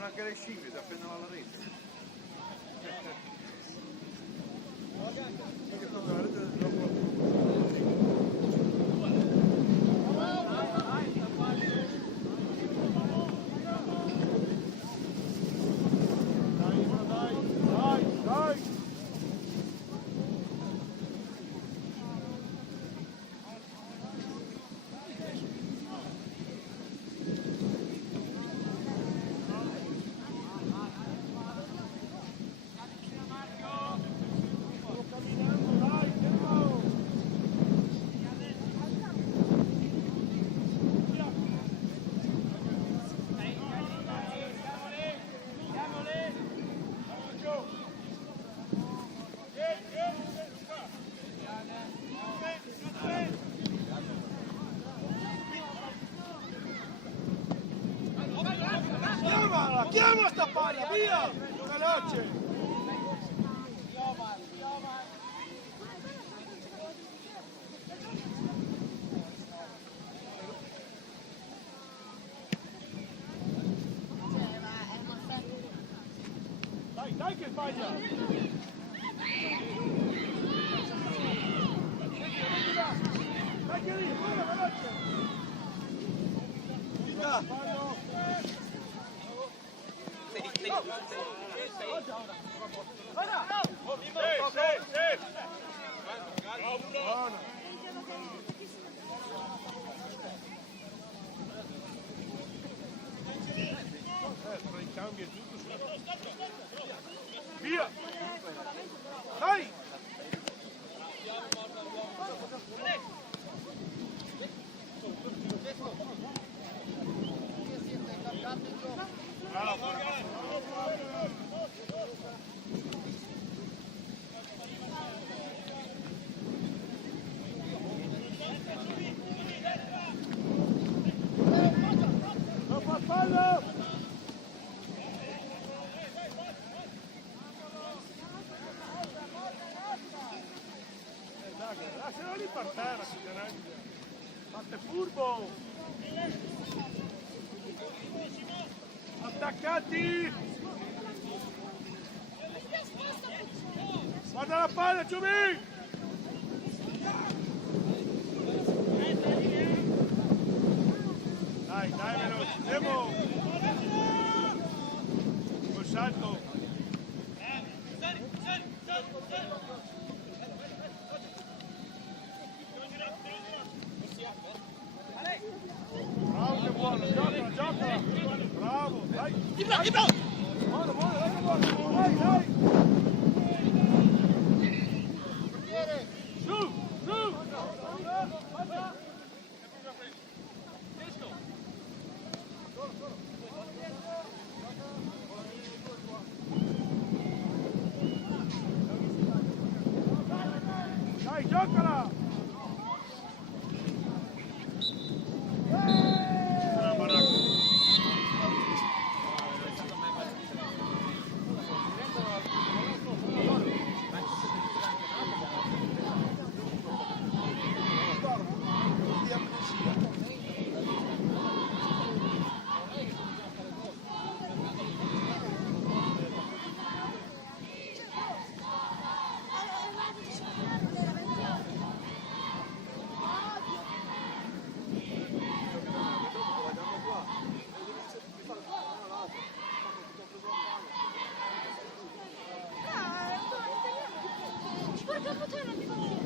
Anche le scimmie da appena alla rete. Perché proprio la rete del gioco. via! Veloce! Dai che sbaglia! Dai che lì, guarda, veloce! Tra i cambi e tutto via! Dai! Non fa fallo! Lascialo lì per terra, fate furbo! Attaccati! Guarda la palla, Giumi! Dai, veloce, andiamo! Col salto! Bravo, che buono, giocala! Bravo, dai! Buono, dai! Su! Dai, giocala! Porca puttana, mi fa